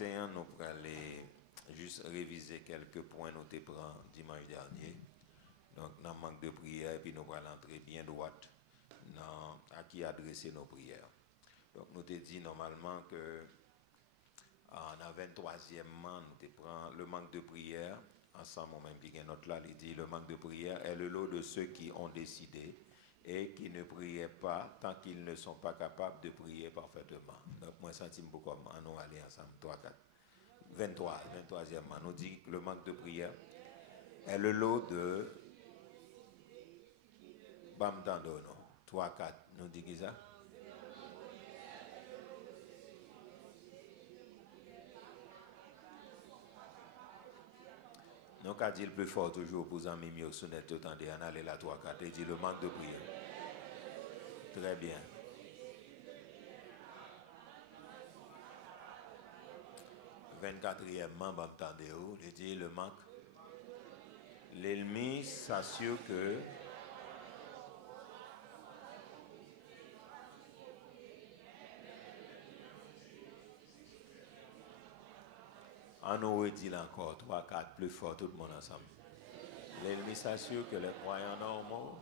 matin, nous allons juste réviser quelques points nous avons pris dimanche dernier. Donc, nous manque de prière et puis nous allons entrer bien droite à qui adresser nos prières. Donc, nous te dit normalement que en 23e nous prenons le manque de prière. Ensemble, on même bien notre là, il dit le manque de prière est le lot de ceux qui ont décidé et qui ne priaient pas tant qu'ils ne sont pas capables de prier parfaitement. Donc, moi, senti beaucoup comme nous aller ensemble, 3, 4. 23e, nous dit que le manque de prière est le lot de Bam Dandono, 3, 4. Nous dit qui ça? Nous avons dit le plus fort toujours pour les amis mieux sous net, attendez, on allait la 3, 4, et dit le manque de prière. Très bien. 24e, m'entendez-vous? Il dit le manque. L'ennemi s'assure que on aurait dit encore 3, 4, plus fort, tout le monde ensemble. L'ennemi s'assure que les croyants normaux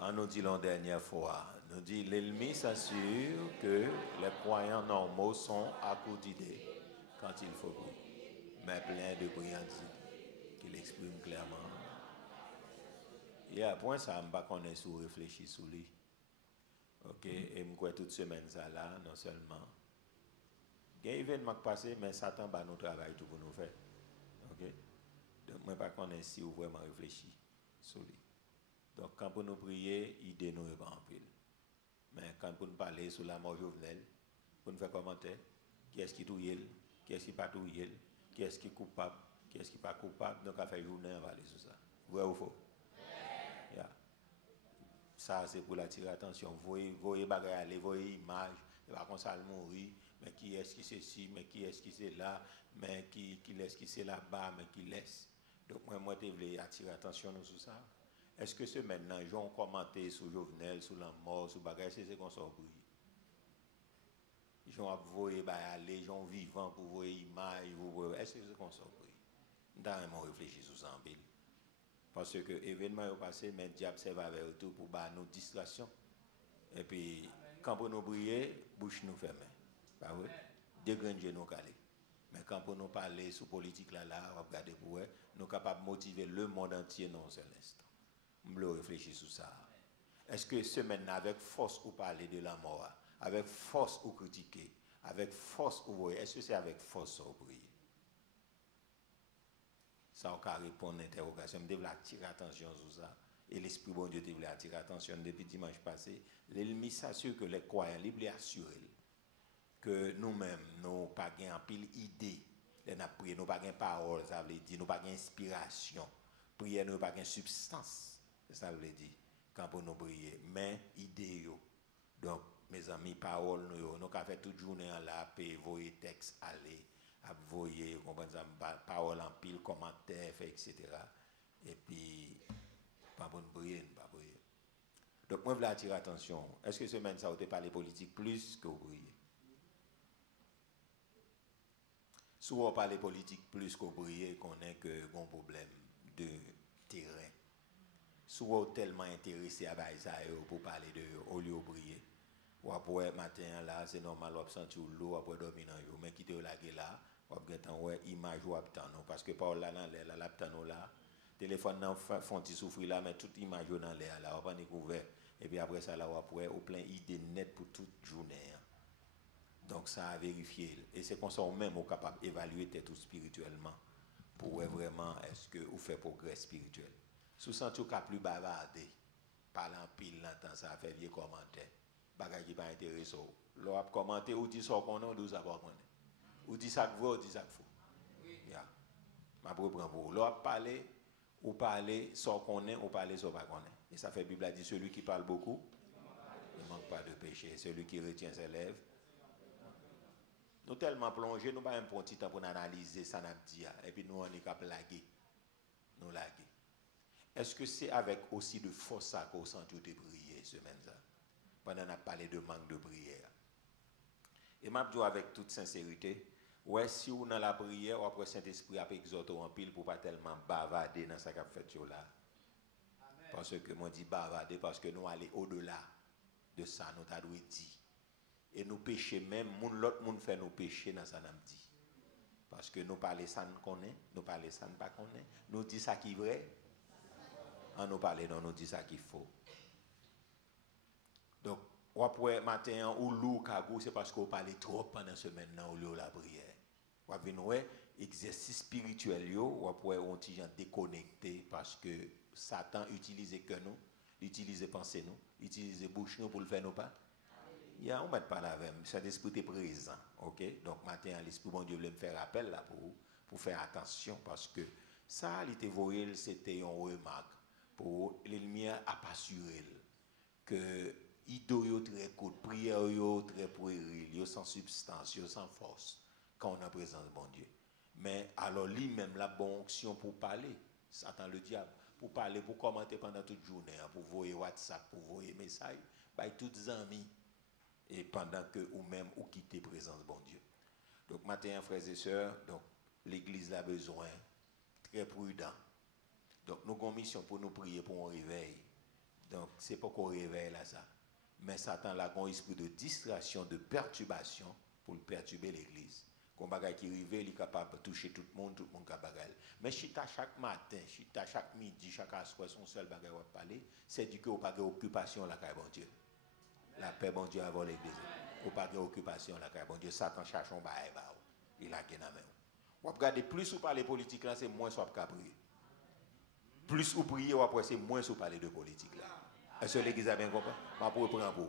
on nous dit la dernière fois, nous dit l'ennemi s'assure que les croyants normaux sont à court d'idées quand il faut prier, mais plein de brillanteté qu'il exprime clairement. Et à point ça, je ne sais pas qu'on est sous réfléchir sur lui. Ok, et je crois toute semaine ça là, non seulement. Il y a un événement passé, mais Satan bat nous travail tout pour nous faire. Ok, donc je ne sais pas qu'on est si ou vraiment réfléchi sur lui. Donc, quand pour nous prier, idée nous est pas en pile. Mais quand pour nous parler sur la mort Jovenel, pour nous faire commentaire, qui est-ce qui touille, qui est-ce qui pas touille, qui est-ce qui est coupable, qui est-ce qui pas coupable, donc à faire journée, on va aller sur ça. Vrai ou faux? Yeah. Ça, c'est pour attirer l'attention. Voyez bagaille aller, voyez image, et pas comme ça le mourir, mais qui est-ce qui c'est ci, mais qui est-ce qui c'est là, mais qui est-ce qui c'est là-bas, mais qui laisse. Donc, moi, je voulais attirer l'attention sur ça. Est-ce que ce maintenant, ils ont commenté sur Jovenel, sur la mort, sur bagage, c'est qu'on s'en brille. Ils ont envoyé aller, ils ont vivant pour voir image, est-ce que c'est qu'on s'en brille? Nous avons réfléchi sur ça en pile. Parce que l'événement est passé, mais le diable s'est avec tout pour nos distractions. Et puis, quand pour nous briller, bouche nous ferme. Pas vrai? Dégranger nous caler. Mais quand pour nous parler sur politique là, regardez pour nous sommes capables de motiver le monde entier dans un seul instant. Je réfléchir sur ça. Est-ce que semaine avec force ou parler de la mort, avec force ou critiquer, avec force ou voyer, est-ce que c'est avec force ou prier? Ça on répondre à l'interrogation. Je devais attirer attention sur ça. Et l'Esprit bon Dieu devait attirer attention depuis dimanche passé. L'ennemi s'assure que les croyants libres assurés que nous-mêmes, nous n'avons pas en pile idée. Nous n'avons pas de parole, ça veut dire, nous n'avons pas d'inspiration. Prière, nous n'avons pas de substance. Ça veut dire, quand pour nous prier. Mais idée, donc, mes amis, parole, nous avons fait toute journée là, puis voyer texte, aller, voyer, parole en pile, commentaire, etc. Et puis, pas pour nous prier, pas prier. Donc, moi, je voulais attirer attention. Est-ce que ce semaine, ça vous parlé politique plus que vous priez? Souvent, on parle politique plus qu'on brille, qu'on ait que bon problème de terrain. Souvent, tellement intéressé à ça pour parler de au lieu de briller. Ou après, matin, là, c'est normal, on sentir l'eau, après dormir dans l'eau. Mais quitter la gueule là, on va image ou abtano. Parce que par là, dans l'air, là, l'abtano là, téléphone, nan font souffrir là, mais toute image dans l'air là, on va découvrir. Et puis après ça, là, après, on plein d'idées nettes pour toute journée. Donc ça a vérifié. Et c'est comme ça même on est capable d'évaluer tout spirituellement pour voir vraiment est-ce que vous faites progrès spirituel. Sous senti qu'on plus bavarder, parler en pile longtemps, ça fait vieux commentaire. Bagage qui pas intéressant. L'on a commenté ou dit ça qu'on a, ou ça pas qu'on a. Ou dit ça que vrai, ou dit ça que faux. Yeah. Ma reprend pour. L'on a parlé ou parler ça qu'on est, ou parler ça pas qu'on est. Et ça fait Bible a dit celui qui parle beaucoup ne manque pas de péché, celui qui retient ses lèvres. Nous tellement plongés, nous n'avons pas un petit temps pour analyser ça, et puis nous on est capable de laguer. Nous laguer. est-ce que c'est avec aussi de force qu'on sent tout de prier semaine-là? Pendant qu'on a parlé de manque de prière. Et m'a dit avec toute sincérité, ouais, si on a la prière, après Saint-Esprit a exhorté en pile pour pas tellement bavarder dans ce qu'a fait là. Parce que moi dis bavarder parce que nous allons au-delà de ça, nous t'avons dit. Et nous pécher même, l'autre monde fait nous pécher dans ça, nous dit. Parce que nous parlons ça, nous connaissons, nous parlons ça, nous ne connaissons. Nous disons ça qui est vrai, en nous parlons, non, nous disons ça qui est faux. Donc, après matin ou loup kagou, c'est parce qu'on parle trop pendant la semaine ou lieu la prière. Ou après exercice spirituel yo, ou après on t'y déconnecté parce que Satan utilise que nous, utilise pensée nous, utilise bouche nous pour le faire nous pas. Il y a on met pas la même, cet esprit est présent, OK? Donc matin l'esprit bon Dieu veut me faire appel là pour faire attention parce que ça il était voyé c'était une remarque pour l'ennemi a pas assuré que ido yo très court, prière yo très puéril, yo sans substance, yo sans force quand on a présence de bon Dieu. Mais alors lui-même la bonne onction pour parler, Satan le diable, pour parler, pour commenter pendant toute journée, pour voyer WhatsApp, pour voyer message, by toutes amis et pendant que ou même ou quitter présence de bon Dieu. Donc matin frères et sœurs, donc l'église a besoin très prudent. Donc nous avons une mission pour nous prier pour un réveil. Donc c'est pas qu'on réveille là ça. Mais Satan a un esprit de distraction, de perturbation pour perturber l'église. Quand bagay qui arrive, il est capable de toucher tout le monde capable. Mais chita chaque matin, chita chaque midi, chaque soir, son seul bagay va parler, c'est du que vous pas d'occupation la caille bon Dieu. La paix bon Dieu avant l'église. Vous pas d'occupation la caille bon Dieu. Satan cherche un bagay ba. Il a gagné main. Vous regardez plus vous parler politique là, c'est moins vous pas prier. Plus vous priez, après c'est moins vous parler de politique là. Est-ce que l'église a bien compris? Ma pour prendre pour.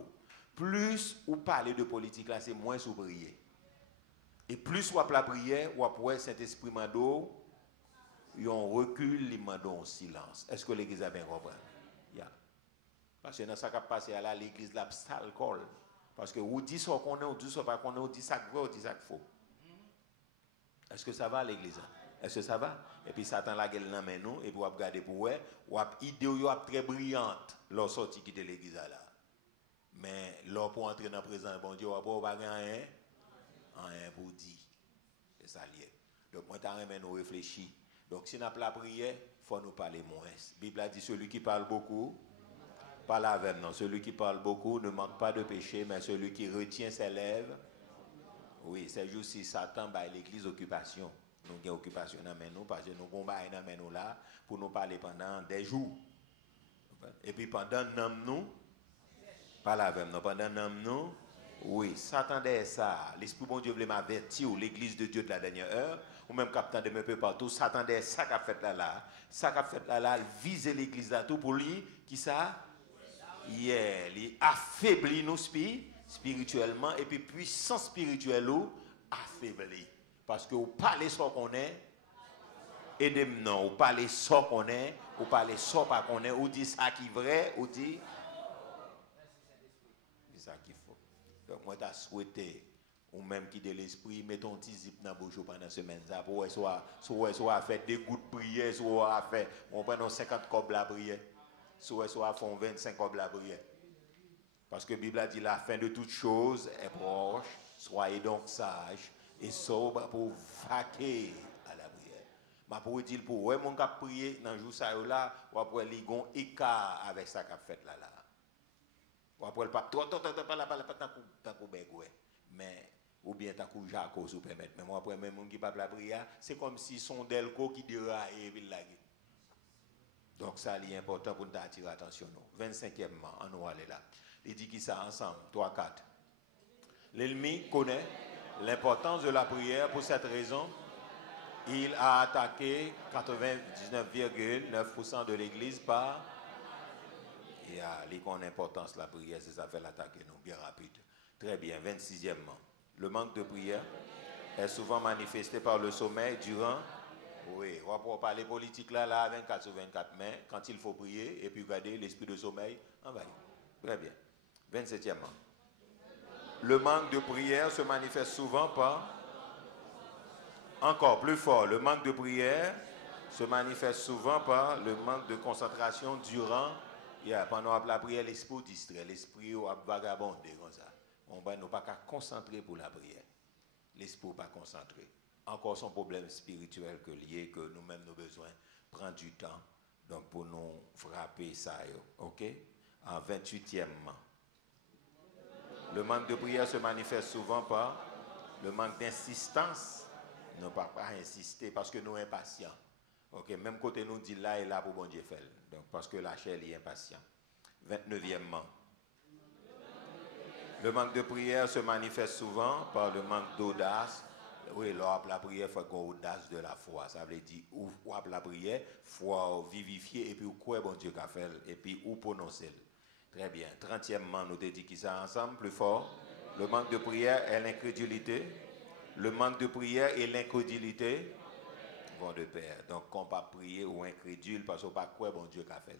Plus vous parlez de politique là, c'est moins vous priez. Et plus vous la prière, ou après Saint-Esprit mando, yon recule, il mando en silence. Est-ce que l'église a bien compris? Yeah. Parce que dans ça qui a passé à l'église la sale colle. Parce que vous dites ce qu'on est, vous dites ce pas qu'on est, vous dites ça vrai, vous dites ça faux. Est-ce que ça va l'église? Est-ce que ça va? Et puis Satan la gueule dans nous, et puis vous regardez pour vous, ou idée très brillante, leur sortie quitter l'église là. Mais là pour entrer dans la présence de bon Dieu, vous pas rien. Rien pour dire. C'est ça lié. Donc, moi, je nous réfléchir. Donc, si nous avons la prière, il faut nous parler moins. La Bible a dit celui qui parle beaucoup, parle avec nous. Celui qui parle beaucoup ne manque pas de péché, mais celui qui retient ses lèvres, oui, c'est juste si Satan bat l'église occupation. Nous avons occupation dans nous, parce que nous avons dans nous là pour nous parler pendant des jours. Et puis, pendant nous, parle avec nous. Pendant nous, oui, s'attendait ça. L'Esprit bon Dieu voulait m'avertir, l'église de Dieu de la dernière heure, ou même capitaine de me peu partout, s'attendait ça qu'a fait là. Ça qu'a fait là, viser l'église là tout pour lui, qui ça? Yeah, il affaiblit nous spirituellement, et puis puissance spirituelle ou affaiblit. Parce que vous parlez ce qu'on est, aidez-moi, non, vous parlez ce qu'on est, vous parlez ce pas qu'on est, ou dit ça qui est vrai, ou dit ça qu'il faut. Donc, moi, je souhaité, ou même qui de l'esprit, mettons un petit zip dans la bouche pendant la semaine, pour soit faire des gouttes de prière, soit faire, on prend 50 cobs la prière, soit font 25 cobs la prière. Parce que la Bible a dit la fin de toute chose est proche, soyez donc sages et sobres pour vaquer à la prière. Mais pour dire, pour ouais, mon cap prier dans le jour ça là, ou après, il y a un écart avec ça qu'a fait là. Ou après le pape, mais ou bien tant que Jacques vous permettre. Mais moi après même mon qui pas la prière, c'est comme si son delco qui déraille et la. Donc ça est important pour nous attirer l'attention. 25e, on nous aller là. Il dit qui ça ensemble, 3, 4. L'ennemi connaît l'importance de la prière. Pour cette raison, il a attaqué 99,9% de l'église par. Il y a l'importance de la prière, c'est ça fait l'attaquer nous bien rapide. Très bien, 26e. Le manque de prière est souvent manifesté par le sommeil durant. Oui, on va parler politique là, 24 sur 24, mais quand il faut prier et puis garder l'esprit de sommeil, envahit. Très bien. 27e. Le manque de prière se manifeste souvent par. Encore plus fort, le manque de prière se manifeste souvent par le manque de concentration durant, pendant la prière, l'esprit distrait, l'esprit a vagabondé comme ça. On ne peut pas concentrer pour la prière. L'esprit n'est pas concentré. Encore son problème spirituel que lié, que nous-mêmes nous besoin prendre du temps donc pour nous frapper ça. OK? En 28e. Le manque de prière se manifeste souvent par le manque d'insistance. Ne pas insister parce que nous sommes impatients. Ok, même côté nous dit là et là pour bon Dieu faire. Donc parce que la chair est impatient. 29e. Le manque de prière se manifeste souvent par le manque d'audace. Oui, la prière, il faut qu'on audace de la foi. Ça veut dire, ou la prière, foi vivifier et puis ou quoi bon Dieu qu'a fait et puis ou prononcer. Très bien. 30e, nous avons dit qui ça ensemble, plus fort. Le manque de prière est l'incrédulité. Le manque de prière et l'incrédulité vont de pair. Donc, on ne peut pas prier ou incrédule parce qu'on ne peut pas quoi bon Dieu qu'a fait.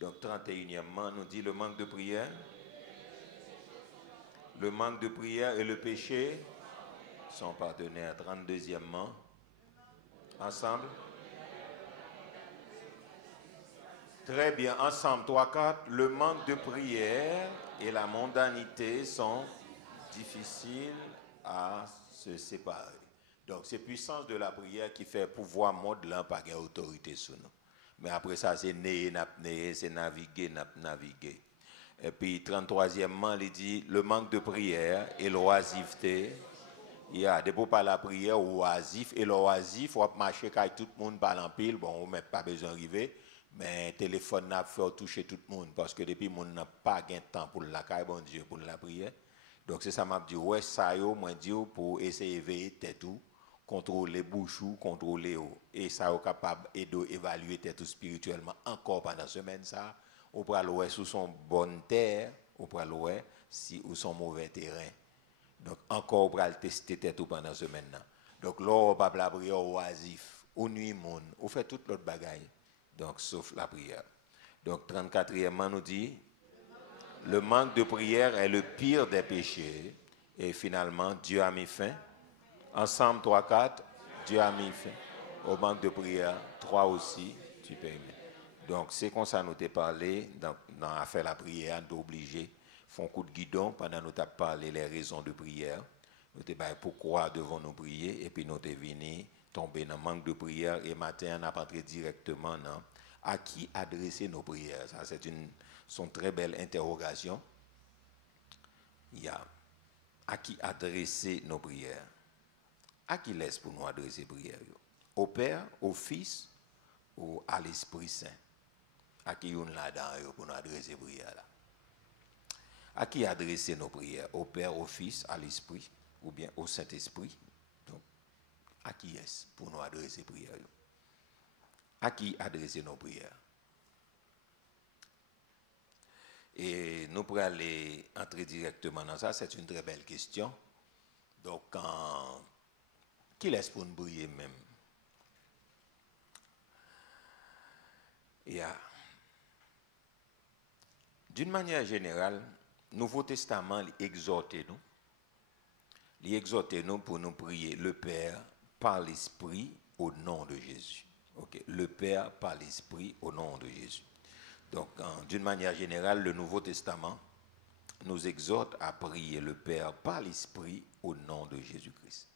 Donc, 31e, nous dit le manque de prière. Le manque de prière et le péché sont partenaires. 32e, ensemble. Très bien, ensemble, 3, 4. Le manque de prière et la mondanité sont difficiles à se séparer. Donc, c'est puissance de la prière qui fait pouvoir mode là, pas de autorité sur nous. Mais après ça, c'est néer, c'est naviguer. Et puis, 33e, il dit le manque de prière et l'oisiveté. Il y a des pour pas la prière, oisif. Et l'oisif, on va marcher quand tout le monde parle en pile. Bon, on n'a pas besoin d'arriver. Mais le téléphone n'a fait toucher tout le monde. Parce que depuis, le monde n'a pas de temps pour la caille, bon Dieu, pour la prière. Donc, c'est ça m'a dit, ouais, ça y est, moi, dit, pour essayer d'éveiller tête tout, contrôler bouchou, contrôler haut. Et ça est capable d'évaluer tête tout spirituellement encore pendant la semaine, ça. Ou pour aller sous son bonne terre, ou pour aller si ou son mauvais terrain. Donc, encore pour aller tester tête tout pendant la semaine. Donc, là, on va pas la prière oisif, ou nuit monde, ou fait toute l'autre bagaille. Donc, sauf la prière. Donc, 34e, nous dit, le manque de prière est le pire des péchés. Et finalement, Dieu a mis fin. Ensemble, 3, 4, Dieu a mis fin. Au manque de prière, 3 aussi, tu peux aimer. Donc, c'est comme ça nous t'ai parlé, dans l'affaire la prière, nous obligé, font coup de guidon pendant nous t'ai parlé les raisons de prière. Nous t'ai parlé pourquoi devons-nous prier, et puis nous t'ai venu tomber dans le manque de prière, et matin, on a entré directement dans à qui adresser nos prières. Ça, c'est une très belle interrogation. Il y a à qui adresser nos prières. À qui laisse pour nous adresser les prières? Au Père, au Fils ou à l'Esprit Saint? À qui on là-dedans pour nous adresser les prières là? À qui adresser nos prières? Au Père, au Fils, à l'Esprit ou bien au Saint-Esprit? Donc, à qui est-ce pour nous adresser les prières? À qui adresser nos prières? Et nous pourrons aller entrer directement dans ça, c'est une très belle question. Donc, qui laisse pour nous prier même? D'une manière générale, le Nouveau Testament exhorte nous. Il exhorte nous pour nous prier le Père par l'Esprit au nom de Jésus. Okay. Le Père par l'Esprit au nom de Jésus. Donc, d'une manière générale, le Nouveau Testament nous exhorte à prier le Père par l'Esprit au nom de Jésus-Christ.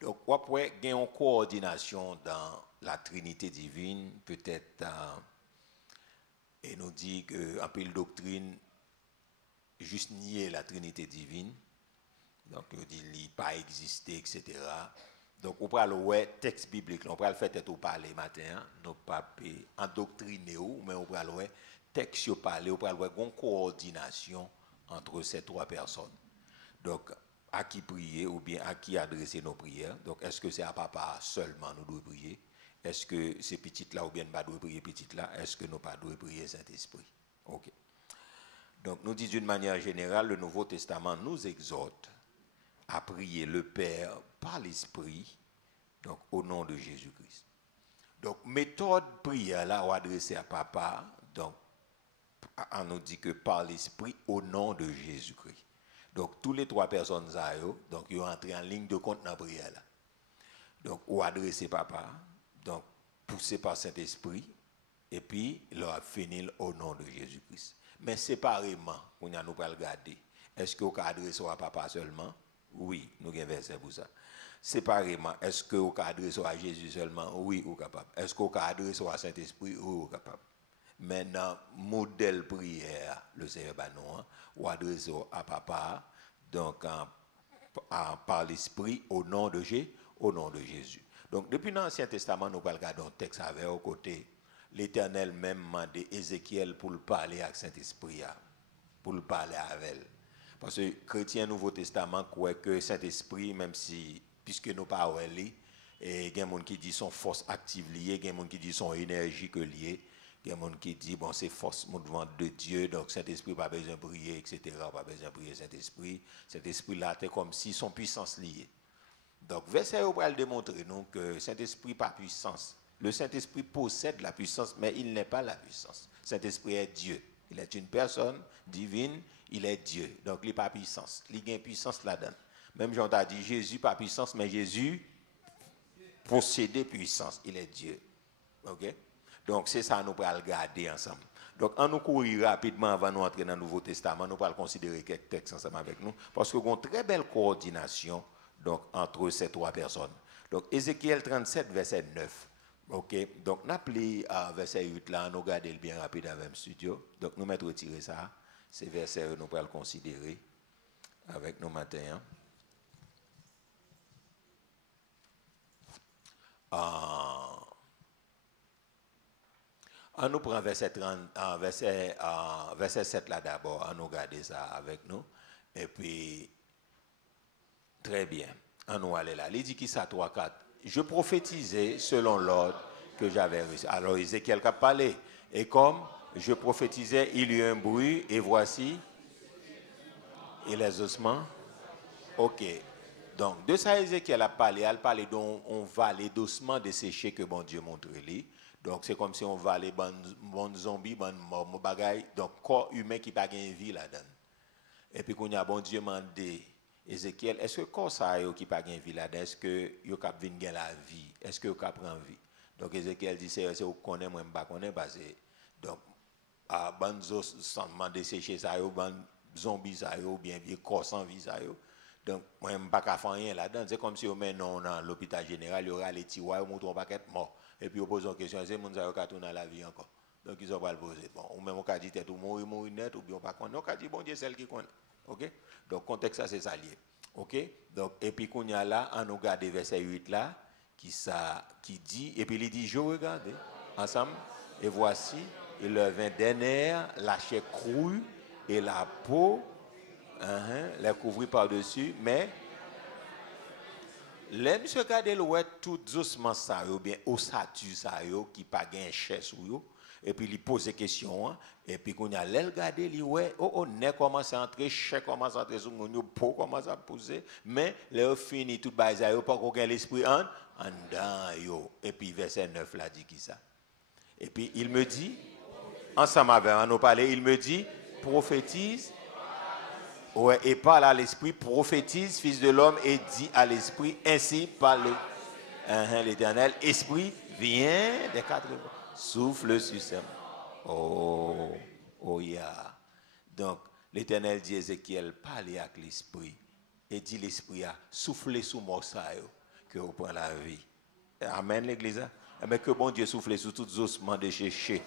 Donc, après, il y a une coordination dans la Trinité divine, peut-être, et nous dit qu'un peu de doctrine, juste nier la Trinité divine, donc il dit qu'il n'a pas existé, etc. Donc, on peut le texte biblique, on peut le faire tout parler matin, nous pas endoctriner, mais on peut le texte parler, on peut le une coordination entre ces trois personnes. Donc, à qui prier ou bien à qui adresser nos prières. Donc, est-ce que c'est à papa seulement nous devons prier? Est-ce que c'est petit là ou bien nous devons prier petit là? Est-ce que nous pas devons prier Saint-Esprit? Ok. Donc, nous disons d'une manière générale, le Nouveau Testament nous exhorte à prier le Père par l'Esprit, donc au nom de Jésus-Christ. Donc, méthode prière là, on adressée à papa, donc, on nous dit que par l'Esprit au nom de Jésus-Christ. Donc, tous les trois personnes, donc, ils ont entré en ligne de compte dans la prière là. Donc, on adressé papa, donc, poussé par Saint-Esprit, et puis il a fini au nom de Jésus-Christ. Mais séparément, on a nous pas regarder. Est-ce que vous adressez à papa seulement? Oui, nous avons un verset pour ça. Séparément, est-ce que vous adressez à Jésus seulement? Oui, vous capable. Est-ce que vous adressez à Saint-Esprit? Oui, vous capable. Maintenant, modèle prière, le Seigneur nous, ou adressez à papa, donc par l'Esprit au nom de Jésus. Donc, depuis l'Ancien Testament, nous regardons un texte avec au côté. L'Éternel même demandé Ézéchiel pour le parler avec Saint-Esprit, pour le parler avec elle. Parce que les chrétiens Nouveau Testament croient que Saint-Esprit, même si, puisque nous parlons, et il y a des gens qui disent son force active liée, il y a des gens qui disent son énergie que liée, il y a des gens qui disent bon, c'est force mouvement de Dieu, donc Saint-Esprit pas besoin de prier, etc. Pas besoin de prier Saint-Esprit. Saint-Esprit là, c'est comme si son puissance liée. Donc, verset va le démontrer nous que Saint-Esprit pas puissance. Le Saint-Esprit possède la puissance, mais il n'est pas la puissance. Saint-Esprit est Dieu. Il est une personne divine, il est Dieu. Donc, il n'est pas puissance. Il a une puissance là-dedans. Même Jean t'a dit, Jésus pas puissance, mais Jésus possédait puissance. Il est Dieu. OK? Donc, c'est ça nous allons regarder ensemble. Donc, on nous courir rapidement avant de nous entrer dans le Nouveau Testament. Nous allons considérer quelques textes ensemble avec nous. Parce qu'il y a une très belle coordination donc, entre ces trois personnes. Donc, Ézéchiel 37, verset 9. OK, donc nous appelons verset 8 là, nous regardons bien rapide avec le studio. Donc nous mettons retirer ça. Ces versets nous pourrons le considérer avec nos matins. On nous prend verset 30, verset 7 là d'abord, on nous regarde ça avec nous. Et puis, très bien, on nous aller là. Il dit qui ça 3, 4. Je prophétisais selon l'ordre que j'avais reçu. Alors Ézéchiel a parlé. Et comme je prophétisais, il y eut un bruit, et voici, et les ossements. Ok. Donc, de ça, Ézéchiel a parlé d'une vallée d'ossements desséchés que bon Dieu montre lui. Donc, c'est comme si on vallée, bon zombie, bon mort, bagaille. Donc, corps humain qui n'a pas de vie là-dedans. Et puis, quand bon Dieu m'a demandé, Ézéchiel, est-ce que corps ça qui n'a pas de vie là-dedans, est-ce que vous avez venir la vie? Est-ce que vous avez pris vie? Donc, Ézéchiel dit, c'est vous connaissez, moi, je ne connais pas. Donc, à ban ossements desséchés, ça y est, ban zombies, ça y est, ou bien corps sans vie, ça y est. Donc, moi, je ne peux pas faire rien là-dedans. C'est comme si on met non dans l'hôpital général, il y aura les tiroirs, on montre un paquet mort. Et puis, on pose une question, c'est mon ça qui tourner la vie encore. Donc, ils ont pas le poser. Bon, ou même on dit tête ou mourir net, ou bien on pas connaît. On dit bon Dieu, celle qui connaît. OK? Donc, contexte, ça, c'est ça lié. OK? Donc, et puis, qu'on y a là, on regarde verset 8 là, qui dit, et puis il dit, je regarde, ensemble, et voici, il leur vint des nerfs, la chair crue, et la peau, les couvrit par-dessus, mais les monsieur regardez le tout doucement ça ou bien ossature ça qui pas gain chair sur yo et puis il pose des questions et puis qu'on a l'air regarder lui ouais nez commence à entrer chair commence à entrer sur mon peau commence à pousser mais là fini tout bail ça pas qu'on gain l'esprit en dedans yo et puis verset 9 là dit qui ça et puis il me dit ensemble avec nous parler il me dit prophétise. Ouais, et parle à l'esprit, prophétise, fils de l'homme, et dit à l'esprit, ainsi parle l'Éternel, esprit, viens des quatre vents, souffle sur ça. Oh, yeah. Donc, l'Éternel dit à Ézéchiel, parlez avec l'esprit, et dit l'esprit à souffler sous moi ça, que vous prenez la vie. Amen, l'église. Mais que bon Dieu souffle sous tous les ossements de chercher.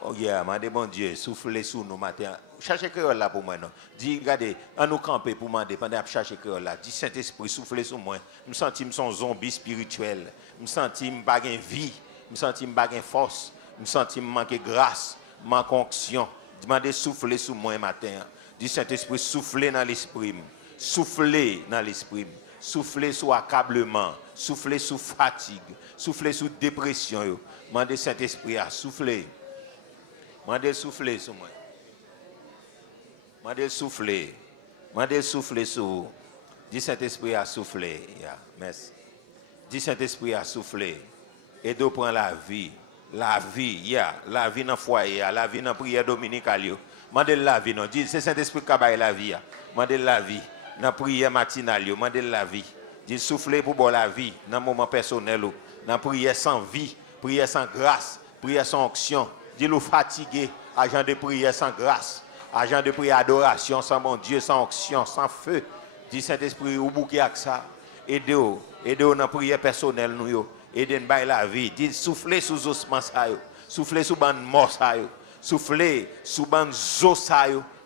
Oh yeah, mandez bon Dieu, soufflez sous nous matin. Cherchez créole là pour moi non. Dis regardez, on nous camper pour demander pendant chercher créole là. Dis Saint-Esprit soufflez sous moi. Me senti me son zombie spirituel. Me senti me pas gain vie, me senti me pas gain force, me senti me manquer grâce, manque onction. Demandez soufflez sous moi matin. Dis Saint-Esprit soufflez dans l'esprit. Soufflez dans l'esprit. Soufflez sous accablement, soufflez sous fatigue, soufflez sous dépression. Mandez Saint-Esprit à souffler. Mandez souffler sur moi. Mandez souffler. Mandez souffler sur. Dis Saint-Esprit à souffler. Yeah, merci. Dis Saint-Esprit à souffler. Et de prendre la vie. La vie, yeah. La vie dans le foyer, la vie dans la prière dominicale. Mandez la vie, non. Dis c'est Saint-Esprit qui a la vie. Mandez la vie. Dans la prière matinale, mandez la vie. Dis souffler pour boire la vie. Dans le moment personnel, dans la prière sans vie. prière sans grâce, prière sans onction. Dis-le fatigué, agent de prière sans grâce, agent de prière adoration sans mon Dieu, sans onction, sans feu. Dis Saint-Esprit, ou bouquet avec ça. Aidez-vous dans la prière personnelle, nous. Aidez-nous dans la vie. Dis soufflez sous ossements, soufflez sous ban mort, soufflez sous ban os,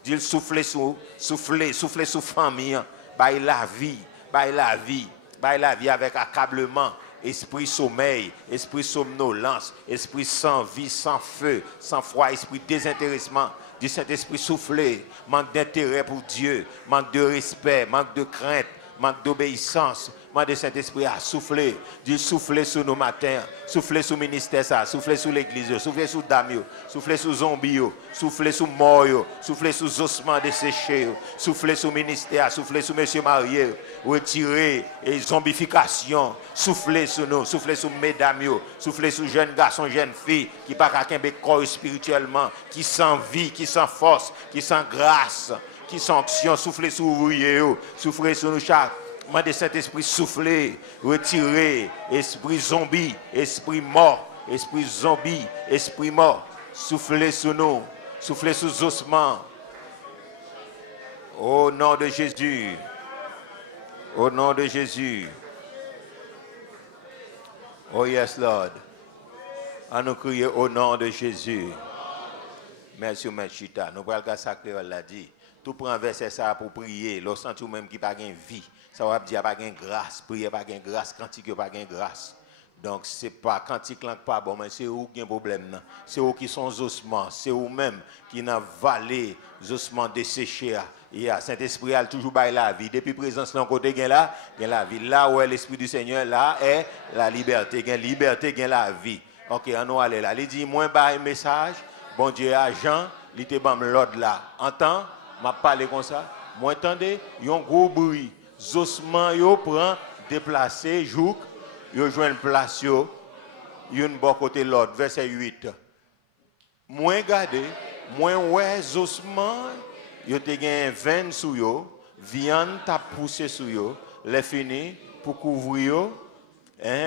dis soufflez sous famille, bail la vie, bail la vie, bail la vie avec accablement. Esprit sommeil, esprit somnolence, esprit sans vie, sans feu, sans froid, esprit désintéressement. Du Saint-Esprit soufflé, manque d'intérêt pour Dieu, manque de respect, manque de crainte, manque d'obéissance. Manque de Saint-Esprit à souffler. Dis souffler sur nos matins, souffler sur le ministère, ça, souffler sur l'église, souffler sur Damio, souffler sur zombie, souffler sur mort, souffler sur ossements desséchés, souffler sur ministère, souffler sur monsieur marié, retirer et zombification, souffler sur nous, souffler sur mesdames, souffler sur jeunes garçons, jeunes filles qui pas qu'à corps spirituellement, qui sans vie, qui sans force, qui sans grâce, qui sans action, souffler sur ouvriers, souffler sur nous chaque. Mandez Saint-Esprit souffler, retirer, esprit zombie, esprit mort, esprit zombie, esprit mort, souffler sur nous, souffler sous os ossements. Au nom de Jésus, au nom de Jésus. Oh yes, Lord. À nous crier au nom de Jésus. Merci, Machita. Nous allons le sacré, on l'a dit. Tout prend verset ça pour prier. Le sentiment même qui n'a pas de vie. Ça va dire pas de grâce. Prier pas de grâce. Cantique pas de grâce. Donc, ce n'est pas cantique pas bon, mais c'est où qui a un problème. C'est où qui sont ossements. C'est où même qui n'a valé les ossements desséchés. Et Saint-Esprit a toujours baillé la vie. Depuis présence dans côté il y a la vie. Là où est l'Esprit du Seigneur, là est la liberté. Il y a liberté, il y a la vie. OK, on va aller là. Il dit, moi, un message. Bon Dieu, agent, il te bam l'ordre là. Entends? M'a parlé comme ça. Moi entendez, il y a un gros bruit. Ossements yo prend déplacer jouk, yo joine place yo, yon bon côté l'autre verset 8. Moi regardez, moi ouais ossements yo te gen veine sou yo, viande t'a poussé sou yo, les fini pour couvrir yo,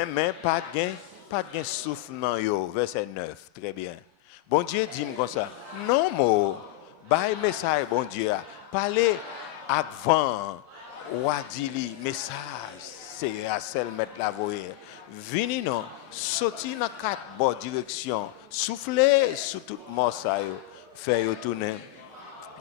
mais pas de souffle nan yo verset 9. Très bien. Bon Dieu dit comme ça. Non mo, bay message bon Dieu. Parler avant ou a dit message c'est à celle mettre la voyer. Vini non, sorti dans quatre bonnes directions, souffler sur toute mort ça yo, faire yo tourner.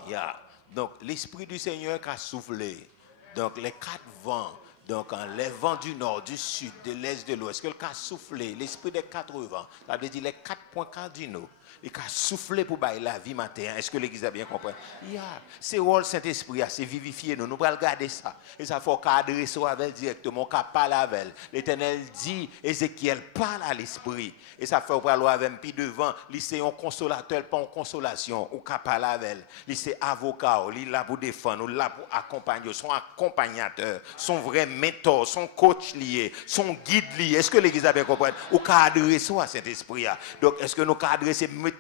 Yeah. Donc l'esprit du Seigneur qui a soufflé. Donc les quatre vents, donc les vents du nord, du sud, de l'est, de l'ouest, que le a soufflé, l'esprit des quatre vents, ça veut dire les 4 points cardinaux. Il a soufflé pour bailler la vie matin. Est-ce que l'Église a bien compris? Yeah. C'est le Saint-Esprit, c'est vivifier nous. Nous allons regarder ça. Et ça faut cadrer ça avec directement, qu'on parle avec. L'Éternel dit, Ézéchiel parle à l'Esprit. Et ça fait parler avec un puis devant. C'est un consolateur, pas une consolation. Ou qu'on parle avec. C'est avocat, il est là pour défendre, il est là pour accompagner, son accompagnateur, son vrai mentor, son coach lié, son guide lié. Est-ce que l'Église a bien compris? Ou cadrer ça à Saint-Esprit. Donc, est-ce que nous cadrons ces méthodes,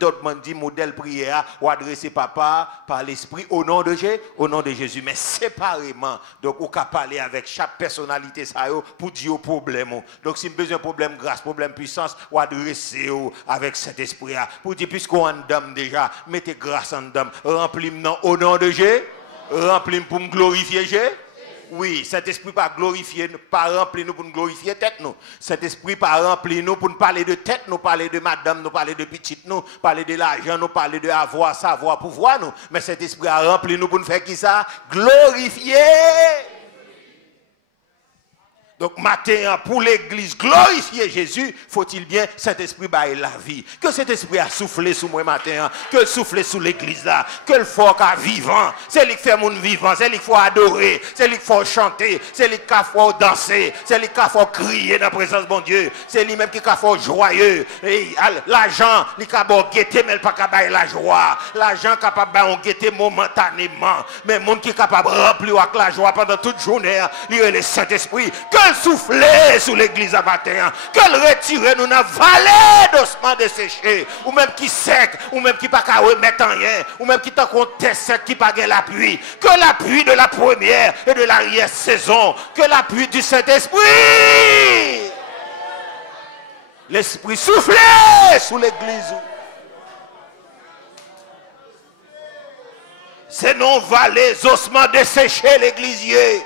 modèle prière, ou adresser papa par l'Esprit au nom de Jésus, mais séparément. Donc, on peut parler avec chaque personnalité ça pour dire au problème. Donc, si vous avez besoin de problème grâce, problème puissance, ou adresser avec cet esprit pour dire puisqu'on en dame déjà, mettez grâce en dame, remplis-moi au nom de Jésus, remplis-moi pour me glorifier Jésus. Oui, cet esprit pas glorifier, pas rempli nous pour nous glorifier tête nous. Cet esprit pas rempli nous pour nous parler de tête, nous parler de madame, nous parler de petite nous, parler de l'argent, nous parler de avoir, savoir, pouvoir nous. Mais cet esprit a rempli nous pour nous faire qui ça? Glorifier. Donc, matin, pour l'église, glorifier Jésus, faut-il bien Saint-Esprit baille la vie. Que cet esprit a soufflé sous moi matin, que le souffle sous l'église là, que le fort a vivant, c'est lui qui fait mon vivant, c'est lui qu'il faut adorer, c'est lui qu'il faut chanter, c'est lui qu'il faut danser, c'est lui qu'il faut crier dans la présence de mon Dieu, c'est lui même qui faut joyeux. L'argent, il faut guetter, mais il pas capable la joie. L'argent capable de guetter momentanément, mais le monde qui est capable de remplir avec la joie pendant toute journée, il est le Saint-Esprit. Que souffler sous l'église à matin, que le retirer nous dans la vallée d'ossements desséchés, ou même qui sec, ou même qui pas qu'à remettre en rien, ou même qui t'en compte sec qui pas gain l'appui, que l'appui de la première et de l'arrière saison, que l'appui du Saint-Esprit. L'esprit souffle sous l'église. C'est non vallées, ossements desséchés l'église.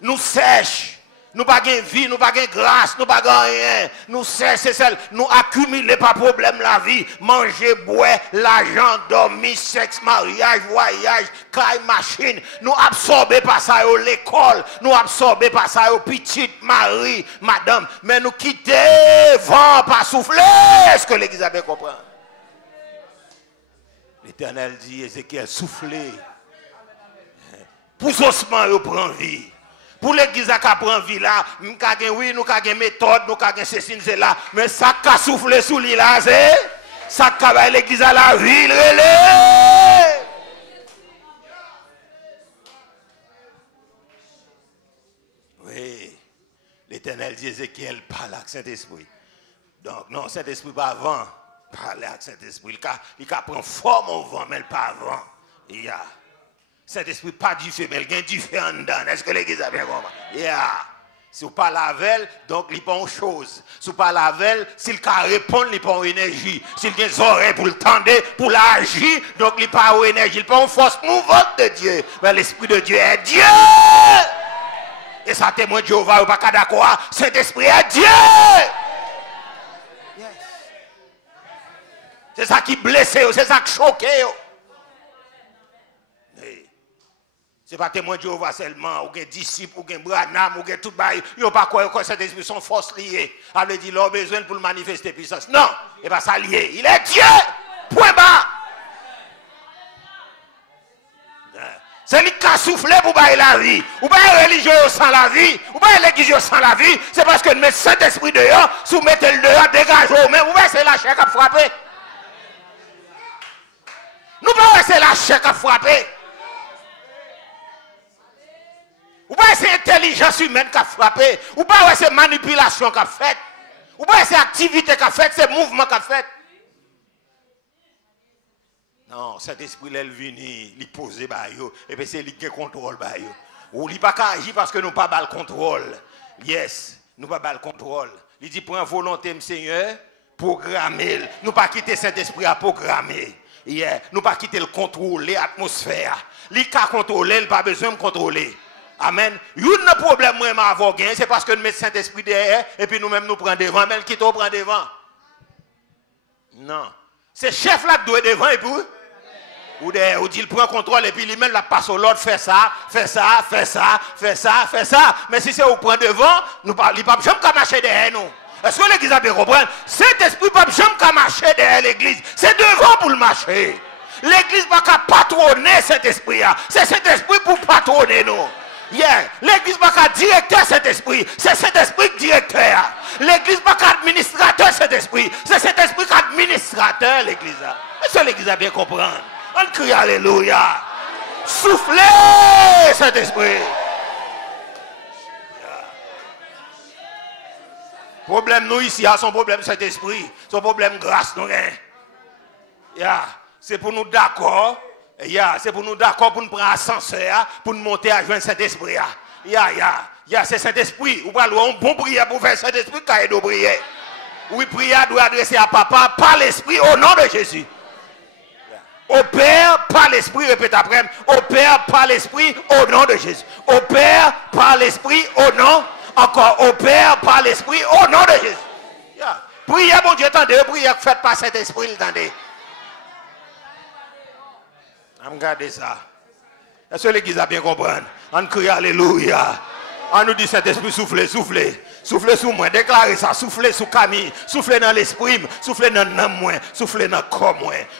Nous sèche. Nous pas de vie, nous pas de grâce, nous pas de rien. Nous sèche, c'est celle. Nous accumuler pas problème la vie. Manger, boire, l'argent, dormir, sexe, mariage, voyage, caille, machine. Nous absorber par ça à l'école. Nous absorber par ça au petite mari, madame. Mais nous quitter, vent, pas souffler. Est-ce que l'église a bien compris? L'Éternel dit, Ézéchiel, soufflez. Pour ossements, vous prend vie. Pour l'église qui prend vie là, nous avons méthode, nous avons ceci, cela, mais ça qui a soufflé sous l'île là, c'est ça qui a l'église à la ville. Oui, l'Éternel dit Ézéchiel parle avec Saint-Esprit. Donc, non, Saint-Esprit pas avant, parler avec Saint-Esprit. Il prend forme au vent, mais pas avant. Il y a. Saint-Esprit pas du feu, mais il y a du feu en dedans. Est-ce que l'église a bien compris? Yeah. Si vous parlez avec, donc il prend une chose. Si vous parlez avec, s'il répond, il prend une énergie. S'il a des oreilles pour le tendre, pour l'agir, donc il prend une énergie. Il prend une force mouvante de Dieu. Mais l'Esprit de Dieu est Dieu. Et ça témoigne de Jéhovah, pas qu'à d'accord. Saint-Esprit est Dieu. Yes. C'est ça qui blesse, c'est ça qui choque. Ce n'est pas témoin de Jéhovah seulement, ou des disciples, ou des branham, ou des tout bail. Ils n'ont pas quoi que cet esprit sont forces liées. Ça veut dire qu'ils ont besoin pour le manifester puissance. Non, il n'est pas ça lié. Il est Dieu. Point bas. C'est lui qui a soufflé pour bailler la vie. Ou pas religieux sans la vie. Ou pas l'église sans la vie. C'est parce que nous mettons cet esprit dehors, soumettez le dehors, dégagez. Mais vous voyez, c'est la chair qui a frappé. Nous pas c'est la chair qui a frappé. Ou pas c'est intelligence humaine qui a frappé. Ou pas c'est manipulation qui a fait. Ou pas c'est activité qui a fait, c'est mouvement qui a fait. Non, cet esprit là il vient, il pose bayo et puis c'est lui qui contrôle bayo. Ou il pas agir parce que nous pas le contrôle. Yes, nous pas le contrôle. Il dit prends volonté Seigneur, programmer. Nous pas quitter cet esprit à programmer. Yeah, nous pas quitter le contrôler l'atmosphère. Il ka contrôler, il pas besoin de contrôler. Amen. Un problème moi avoir gagné, c'est parce que nous mettons Saint-Esprit derrière et puis nous-mêmes nous prenons devant, mais qui te prend devant. Non. C'est chef là qui doit devant et puis ou dit il prend contrôle et puis lui-même la passe au l'autre, fait ça, fait ça, fait ça, fait ça, fait ça. Mais si c'est au prend devant, nous pas il pas jamais marcher derrière nous. Est-ce que l'église a bien compris? Saint-Esprit pas jamais marcher derrière l'église, c'est devant pour le marcher. L'église pas qu'à patronner cet esprit là. C'est cet esprit pour patronner nous. Yeah. L'église pas qu'à directeur cet esprit, c'est cet esprit directeur. L'église pas qu'à administrateur cet esprit, c'est cet esprit qu'administrateur l'église. Est-ce que l'église a bien compris? On crie alléluia. Soufflez cet esprit. Problème nous ici, son problème cet esprit, son problème grâce nous. Yeah. C'est pour nous d'accord. C'est pour nous d'accord pour nous prendre ascenseur, pour nous monter à joindre cet esprit. C'est cet esprit. Ou pas un bon prière pour faire cet esprit qui aide au prier. Oui, prière doit adresser à papa par l'esprit au nom de Jésus. Au Père par l'esprit, répète après. Au Père par l'esprit au nom de Jésus. Au Père par l'esprit au nom. Encore au Père par l'esprit au nom de Jésus. Prière, mon Dieu, attendez, prière faite par cet esprit, attendez. Regardez ça. Est-ce que l'église a bien compris? On crie alléluia. On nous dit cet esprit soufflez, soufflez. Soufflez sous moi, déclarez ça, soufflez sous Camille, soufflez dans l'esprit, soufflez dans l'âme, soufflez dans le corps.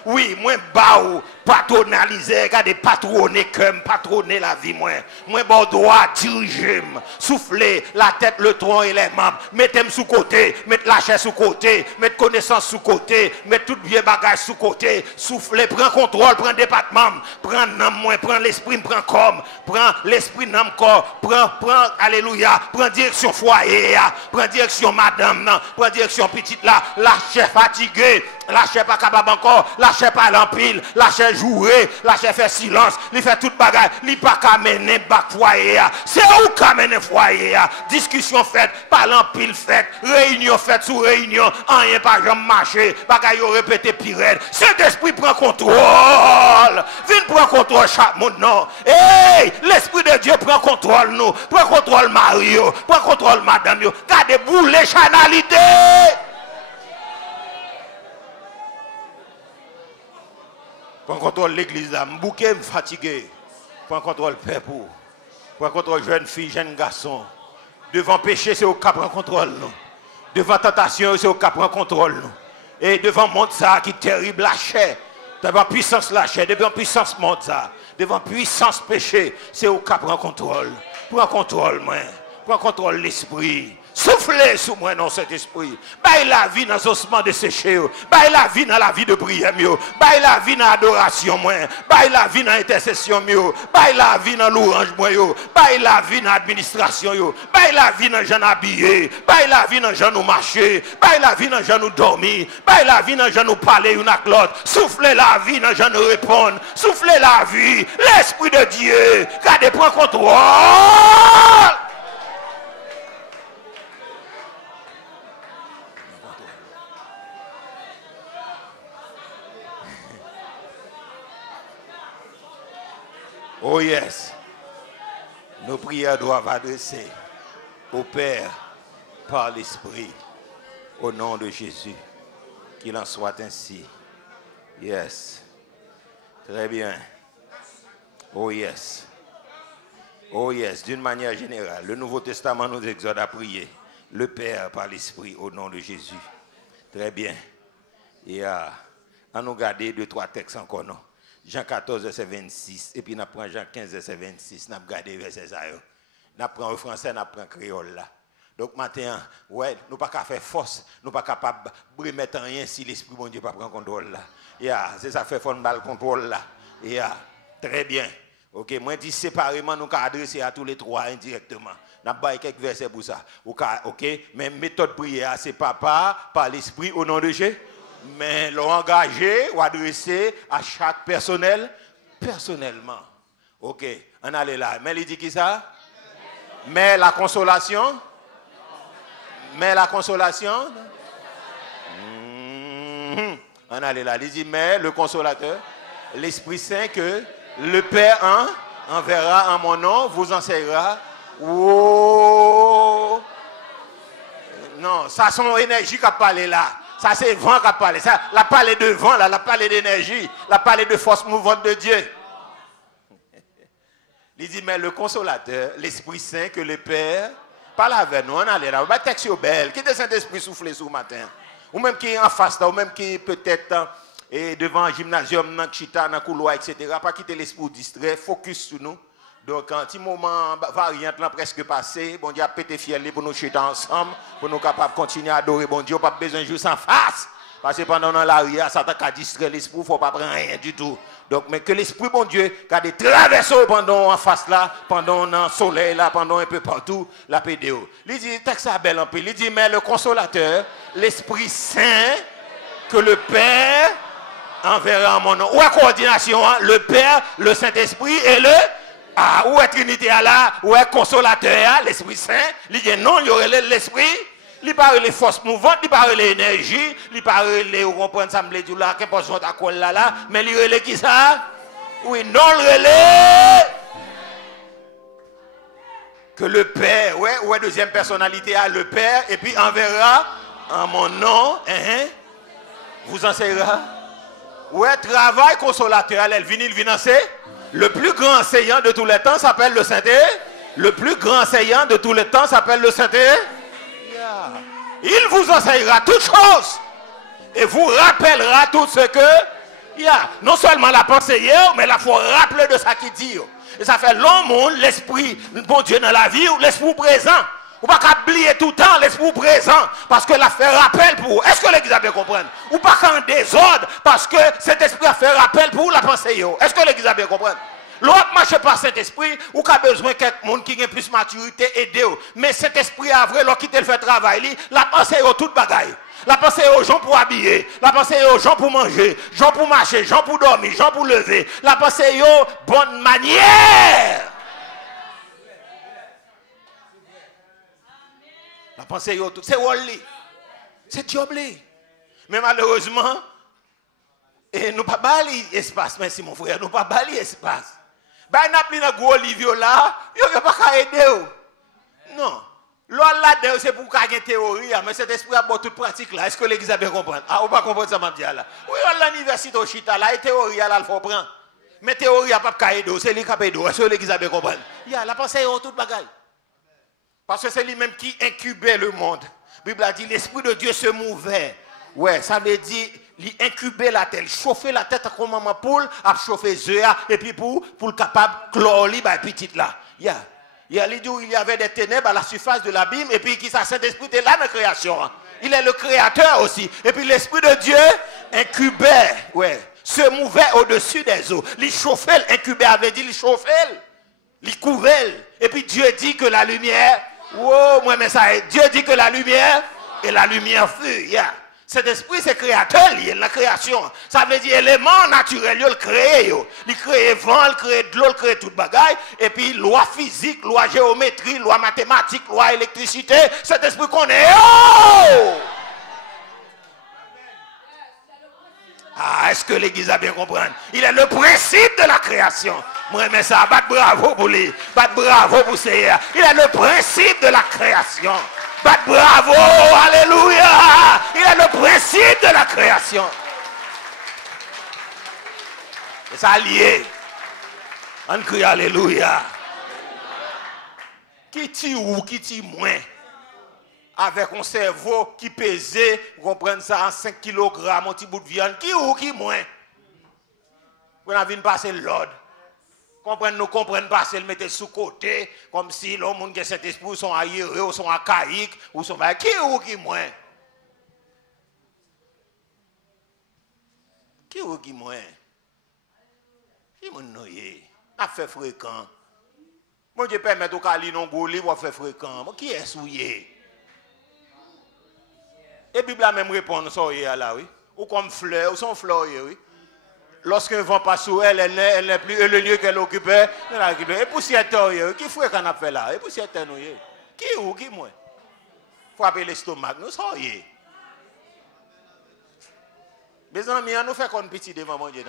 Oui, moi, baou, patronaliser, regardez, patronner comme, patronner la vie, moi bon droit, diriger, soufflez la tête, le tronc et les membres, mettez-moi sous côté, mettez la chair sous côté, mettez connaissance sous côté, mettez tout bien bagage sous côté, soufflez, prends contrôle, prends département, prends l'âme, prends l'esprit, prends corps, prends l'esprit dans le corps, prends, alléluia, prends direction foyer. Prends direction madame, non. Prends direction petite là, la chef fatiguée, la chef pas capable encore, la chef pas l'empile, la chef jouer, la chef fait silence, il fait toute bagarre, il pas qu'à mener bac foyer. C'est où qu'à mener traîner foyer, discussion faite, parlant pile faite, réunion faite sous réunion, rien pas jamais marché, bagaille répété pire. Saint-Esprit prend contrôle. Viens prendre contrôle chaque monde, non. Hey, l'Esprit de Dieu prend contrôle nous. Prend contrôle Mario, prend contrôle madame yo. Gardez-vous les chanalités. Prends contrôle l'église là, m'bouqué, m'fatigué. Prends contrôle père pour. Prends contrôle jeune fille, jeune garçon. Devant péché, c'est au cas prend contrôle nous. Devant tentation, c'est au cas prend contrôle nous. Et devant monde ça qui est terrible la chair. Devant puissance la chair, devant puissance monde ça. Devant puissance péché, c'est au cas prend contrôle. Prends contrôle moi. Prends contrôle l'esprit. Soufflez sous moi dans cet esprit. Baille la vie dans ossements de séché. Baille la vie dans la vie de prière. Baille la vie dans l'adoration. Baille la vie dans l'intercession. Baille la vie dans l'orange. Baille la vie dans l'administration. Baille la vie dans les gens habillés. Baille la vie dans les gens nous marcher. Baille la vie dans les gens nous dormir. Baille la vie dans les gens nous parler une avec l'autre. Soufflez la vie dans les gens nous répondre. Soufflez la vie. L'esprit de Dieu. Gardez, prends contrôle. Oh yes, nos prières doivent adresser au Père par l'Esprit, au nom de Jésus. Qu'il en soit ainsi. Yes. Très bien. Oh yes. Oh yes, d'une manière générale, le Nouveau Testament nous exhorte à prier le Père par l'Esprit au nom de Jésus. Très bien. Et à nous garder 2-3 textes encore, non? Jean 14, verset 26, et puis nous prenons Jean 15, verset 26, nous regardons verset ça. Nous prenons le français, nous prenons le créole là. Donc maintenant, ouais, nous ne pouvons pas faire force, nous ne sommes pas capables de remettre rien si l'Esprit de Dieu ne prend pas contrôle là. C'est ça fait fond de contrôle là. Très bien. Ok, moi je dis séparément, nous pouvons adresser à tous les trois indirectement. Nous avons quelques versets pour ça. Ok, mais méthode prière, c'est papa par l'Esprit au nom de Jésus. Mais l'engager ou adresser à chaque personnellement. Ok, on allait là. Mais il dit qui ça? Mais la consolation? Mais la consolation? On allait là. Il dit mais le consolateur, l'Esprit Saint que le Père enverra en mon nom, vous enseignera. Oh. Non, ça son énergie qui a parlé là. Ça, c'est vent qui a parlé. Ça, la parlé de vent, là, la parlé d'énergie, la parlé de force mouvante de Dieu. Il dit, mais le consolateur, l'Esprit Saint que le Père, parle avec nous, on allait là, on va texter au bel, qui est le Saint-Esprit soufflé ce matin, ou même qui est en face, là, ou même qui est peut-être devant un gymnasium, dans le chita, dans le couloir, etc. Pas quitter l'esprit distrait, focus sur nous. Donc, un petit moment variant là presque passé, bon Dieu a pété fier pour nous chuter ensemble, pour nous capables de continuer à adorer bon Dieu, pas besoin de jouer sans face. Parce que pendant l'arrière, ça t'a distraire l'esprit, il ne faut pas prendre rien du tout. Donc, mais que l'esprit bon Dieu, qui a des traversées pendant en face là, pendant dans le soleil là, pendant un peu partout, la PDO. Il dit, texte ça belle un peu, il dit, mais le consolateur, l'Esprit Saint, que le Père enverra en mon nom. Où est la coordination? Hein? Le Père, le Saint-Esprit et le... Ah, où est Trinité là? Où est consolateur, l'Esprit Saint? Il dit non, il y aurait l'Esprit. Il parle les forces mouvantes, il parle l'énergie, il parle les on prend ça me dit là, qu'importe son accord là, mais il relève qui ça? Oui, non le relais. Que le Père, ouais, où est deuxième personnalité à le Père, et puis enverra en mon nom, vous enseignera. Ouais, travail consolateur, elle vient le plus grand enseignant de tous les temps s'appelle le Saint-Esprit. Le plus grand enseignant de tous les temps s'appelle le Saint-Esprit. Il vous enseignera toutes choses et vous rappellera tout ce que il y a. Non seulement la pensée hier, mais il faut rappeler de ça qu'il dit. Et ça fait l'homme, l'esprit, bon Dieu dans la vie, l'esprit présent. Ou pas oublier tout le temps l'esprit présent parce que l'a fait rappel pour vous. Est-ce que l'église a bien compris? Ou pas qu'en désordre parce que cet esprit a fait rappel pour la pensée. Est-ce que l'église a bien compris? L'autre marche par Saint-Esprit ou qu'a besoin de quelqu'un qui a plus de maturité aider. Mais cet esprit a vrai, lorsqu'il fait travail, la pensée est toute bagaille. La pensée est aux gens pour habiller, la pensée est aux gens pour manger, gens pour marcher, gens pour dormir, gens pour lever. La pensée est aux bonne manière. La pensée, c'est Wally. C'est Diobli. Mais malheureusement, et nous pas bali espace, merci mon frère, nous pas bali espace. Bah, n'a plus un gros livre là, il n'y a pas qu'à aider. Non. Là, c'est pour qu'il y ait une théorie, mais cet esprit a toute pratique là. Est-ce que l'église a bien compris? Ah, on va comprendre ça, m'a dit là. Oui, l'université au Chita là, et théorie là, il faut prendre. Mais théorie a pas qu'à aider, c'est lui qui a aidé. Est-ce que l'église a bien compris? Il y a la pensée en toute bagaille. Parce que c'est lui-même qui incubait le monde. La Bible a dit l'esprit de Dieu se mouvait. Ouais, ça veut dire il incubait la tête, chauffer la tête comme maman poule, a chauffer les œufs et puis pour capable clore li ba petite là. Il y avait des ténèbres à la surface de l'abîme et puis qui ça Saint-Esprit est là dans la création. Il est le créateur aussi. Et puis l'esprit de Dieu incubait, ouais, se mouvait au-dessus des eaux. Il chauffait, incubait avait dit il chauffait, il couvait. Et puis Dieu dit que la lumière, oh, moi mais ça, Dieu dit que la lumière et la lumière fut. Yeah. Cet esprit, c'est créateur, lié, la création. Ça veut dire élément naturel, il crée. Il crée vent, il crée de l'eau, il crée toute bagaille. Et puis, loi physique, loi géométrie, loi mathématique, loi électricité. Cet esprit connaît. Oh! Ah, est-ce que l'église a bien compris? Il est le principe de la création. Moi, mais ça, bat bravo pour lui. Bat bravo pour Seigneur. Il est le principe de la création. Bat bravo, alléluia. Il est le principe de la création. Et ça lié. On crie alléluia. Qui tue ou qui tue moins? Avec un cerveau qui pesait, vous comprenez ça, en 5 kg, un petit bout de viande, qui ou qui moins? Vous avez vu passer l'ordre. Nous comprenons pas, c'est le mettre sous côté, comme si les gens qui ont cet esprit sont ailleurs, ou sont archaïques, ou sont qui ou qui moins? Qui ou qui moins? Qui m'ont noyé? A fait fréquent. Moi, je permets au Kali non goulé pour faire fréquent. Qui est souillé? Et Bible a même répondu ça là, oui. Ou comme fleur, ou son fleur, oui. Lorsqu'un vent passe sur elle, elle n'est plus le lieu qu'elle occupait. Et poussière, qui fait qu'on a fait là? Et poussière, qui ou qui moins? Frapper l'estomac, nous soyez. Mes amis, nous faisons comme petit devant mon Dieu.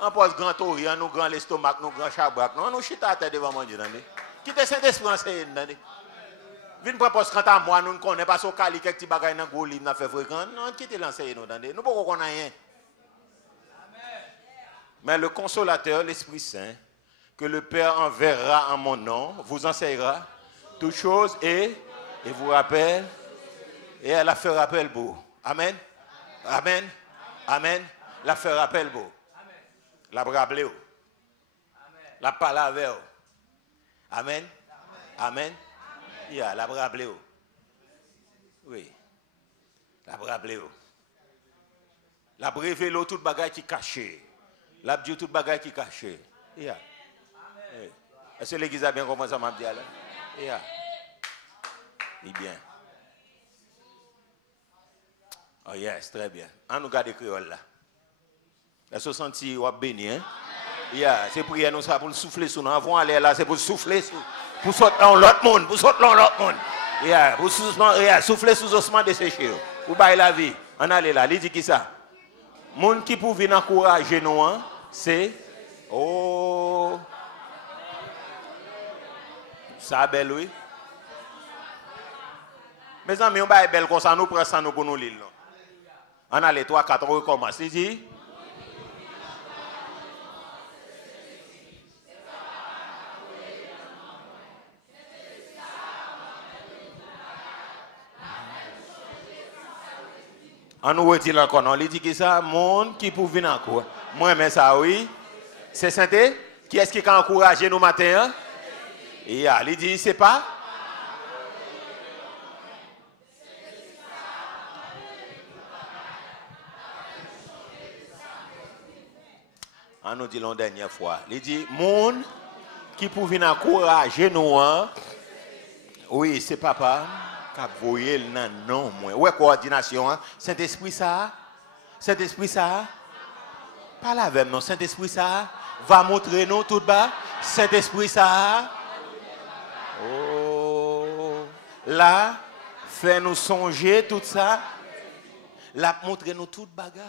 On pose grand tori, nous grand l'estomac, nous grand chabrac. Non, nous chita à terre devant mon Dieu. Qui te Saint-Esprit enseigne? Vine propose quand à moi, nous ne connaissons pas ce cali, quelques petits bagages dans le livre, nous fait fréquent. Non, qui te l'enseigne? Nous ne pouvons pas rien. Mais le consolateur, l'Esprit Saint, que le Père enverra en mon nom, vous enseignera toutes choses et vous rappelle, et elle a fait rappel beau. Amen. Amen. Amen. La fait rappel beau. La rappelé. La parole. Amen. Amen. Yeah, la rappelé. Oui. La rappelé. La révélé toute bagaille qui cachée. La Dieu toute bagaille qui caché. Yeah. Est-ce que l'église a bien compris ça, m'a dit là? Yeah. Et bien. Oh yes, très bien. On nous garde créole là. Est-ce que vous sentez ou béni, hein? Yeah, c'est prière nous ça pour souffler sur nous. Avant aller là, c'est pour souffler sur pour sortir dans l'autre monde, pour sortir dans l'autre monde. Yeah, pour souffler sous ossements desséchés. Pour bailler la vie. On allait là, il dit qui ça? Monde qui pour venir encourager nous, hein? C'est oh ça belle oui. Mes amis, on va belle comme ça, nous prenons ça nous pour nous lire. On a les 3 4 recommence. Il dit on nous retire encore, non? Il dit que ça, monde qui pour venir encore. Moi, mais ça, oui. C'est Saint-Esprit. Qui est-ce qui a encouragé nous matin? Et il dit, c'est pas? On nous dit la dernière fois. Il dit, monde qui pour venir encourager nous, oui, c'est papa. Voyez non moi ouais coordination hein? Saint-Esprit ça pas la même non Saint-Esprit ça va montrer nous tout bas Saint-Esprit ça oh Là, fait nous songer tout ça. Là, montre nous toute bagaille.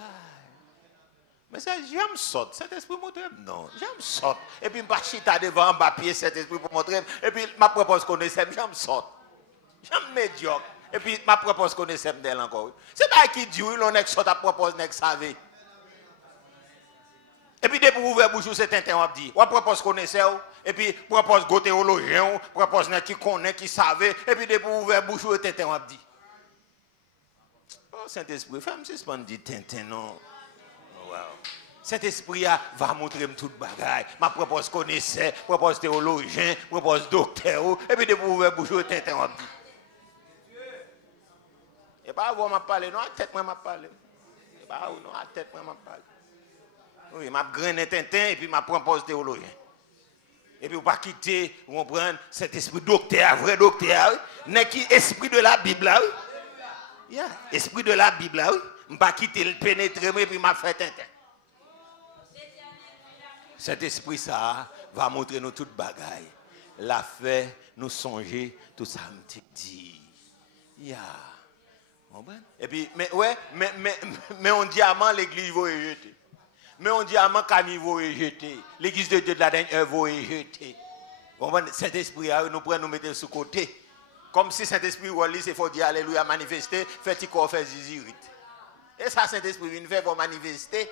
Mais ça, j'aime sortir. Cet esprit montre, non, j'aime sortir. Et puis, je ne chita devant un pied cet esprit pour montrer. Et puis, ma propose connaissance, j'aime sortir. J'aime médiocre. Et puis, ma propose connaissance d'elle encore. C'est pas qui dit, oui, l'on est sorti à propose, n'est-ce savez. Et puis, dès que vous ouvrez bouche, c'est un dit. On propose connaissance. Et puis, propose go théologien, propose qui connaît, qui savait. Et puis, dès que vous ouvrez bouche, c'est un dit. Oh, Saint-Esprit, femme, c'est ce qu'on dit, Tintin, non. Wow. Cet esprit va montrer toute bagaille. Ma propose connaisseur, propose théologien, propose docteur. Et puis, de vous ouvrir bouche, Tintin, on dit. Et pas avoir m'a parlé, non, à tête, moi, m'a parlé. Et pas non, à tête, moi, m'a parlé. Oui, m'a graine Tintin, et puis m'a propose théologien. Et puis, vous pas quitter, vous comprenez, cet esprit docteur, vrai docteur, n'est qui esprit de la Bible, là, oui. Yeah. Esprit de la Bible, là, oui. Je ne vais pas quitter le pénétrer, et puis m'a fait Tintin. Cet esprit, ça, va montrer nous toute bagaille. La fait, nous songer, tout ça, me dit. Yeah. Et puis, mais ouais, mais on diamant, l'église va jeter. Mais on diamant, Camille va jeter. L'église de Dieu de la dernière va jeter. Cet esprit, nous prenons nous mettre sous côté. Comme si Saint-Esprit, c'est faut dire Alléluia, manifester, fait il corps, fait zizirit. Et ça, Saint-Esprit, il fait pour manifester.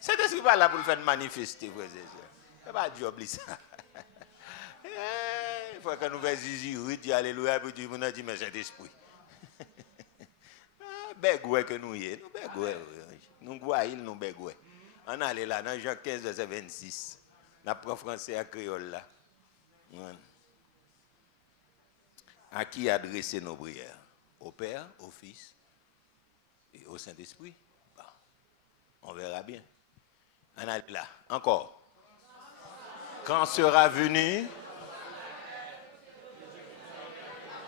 Saint-Esprit pas là pour le faire manifester, frère. C'est pas job, ça. Il faut que nous fassions zizirit, dire Alléluia, puis dire, on a dit, mais Saint-Esprit. Begoué que nous y est, nous begoué. Nous voyons, nous begoué. On allait là, dans Jean 15, verset 26. Nous apprenons français à créole là. À qui adresser nos prières? Au Père, au Fils et au Saint-Esprit? Bon, on verra bien. On a là. Encore. Quand sera venu?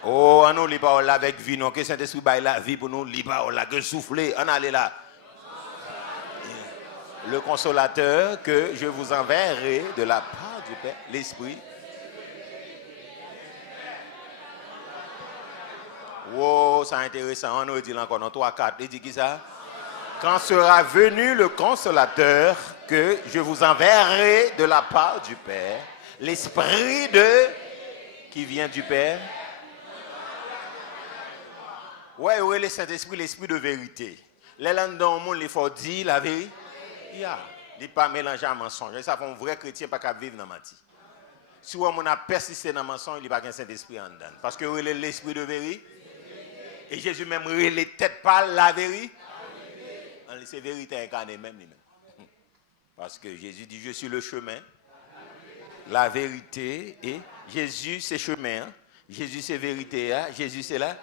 Oh, on nous lit pas avec vie, non? Que Saint-Esprit baille la vie pour nous, lit pas là, que souffler. On allait là. Le consolateur que je vous enverrai de la part du Père, l'Esprit. Wow, c'est intéressant. On nous dit encore dans 3-4. Il dit qui ça? Quand sera venu le consolateur que je vous enverrai de la part du Père, l'Esprit de qui vient du Père. Ouais, ouais, le Saint-Esprit, l'Esprit de vérité. Les langues dans le monde, il faut dire la vérité. Yeah. Il ne pas mélanger un mensonge. Ça fait un vrai chrétien pas capable vivre dans la matière. Si on a persisté dans le mensonge, il n'y a pas qu'un Saint-Esprit en dedans. Parce que l'Esprit de vérité. Et Jésus même les têtes pas la vérité. C'est vérité incarnée même lui-même. Parce que Jésus dit, je suis le chemin, la vérité, et Jésus c'est chemin, Jésus c'est vérité, Jésus c'est là.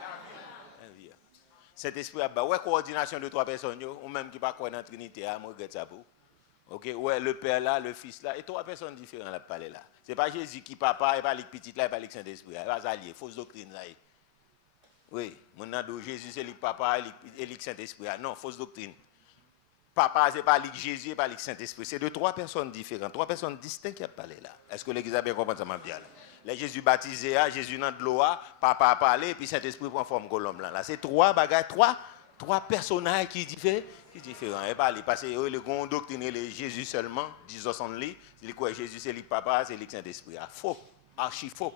Cet esprit a ouais coordination de 3 personnes, ou même qui pas croire dans la Trinité, moi regrette ça pour. OK, ouais, le Père là, le Fils là, et 3 personnes différentes là parler là. C'est pas Jésus qui papa, et pas les petits là, et pas les Saint-Esprit, pas allié, fausse doctrine là. Oui, mon ado Jésus c'est le papa et le Saint-Esprit. Non, fausse doctrine. Papa c'est pas le Jésus et pas le Saint-Esprit, c'est de 3 personnes différentes, 3 personnes distinctes qui a parlé là. Est-ce que l'église a bien compris ça m'a bien là? Les Jésus baptisé, Jésus dans de l'eau, papa a parlé, et puis Saint-Esprit prend forme colombe là. C'est 3 bagages, 3 personnages qui différents. Et pas parce que le grand doctrine est Jésus seulement, Jesus only, c'est quoi Jésus c'est le papa, c'est le Saint-Esprit. Faux, archi faux.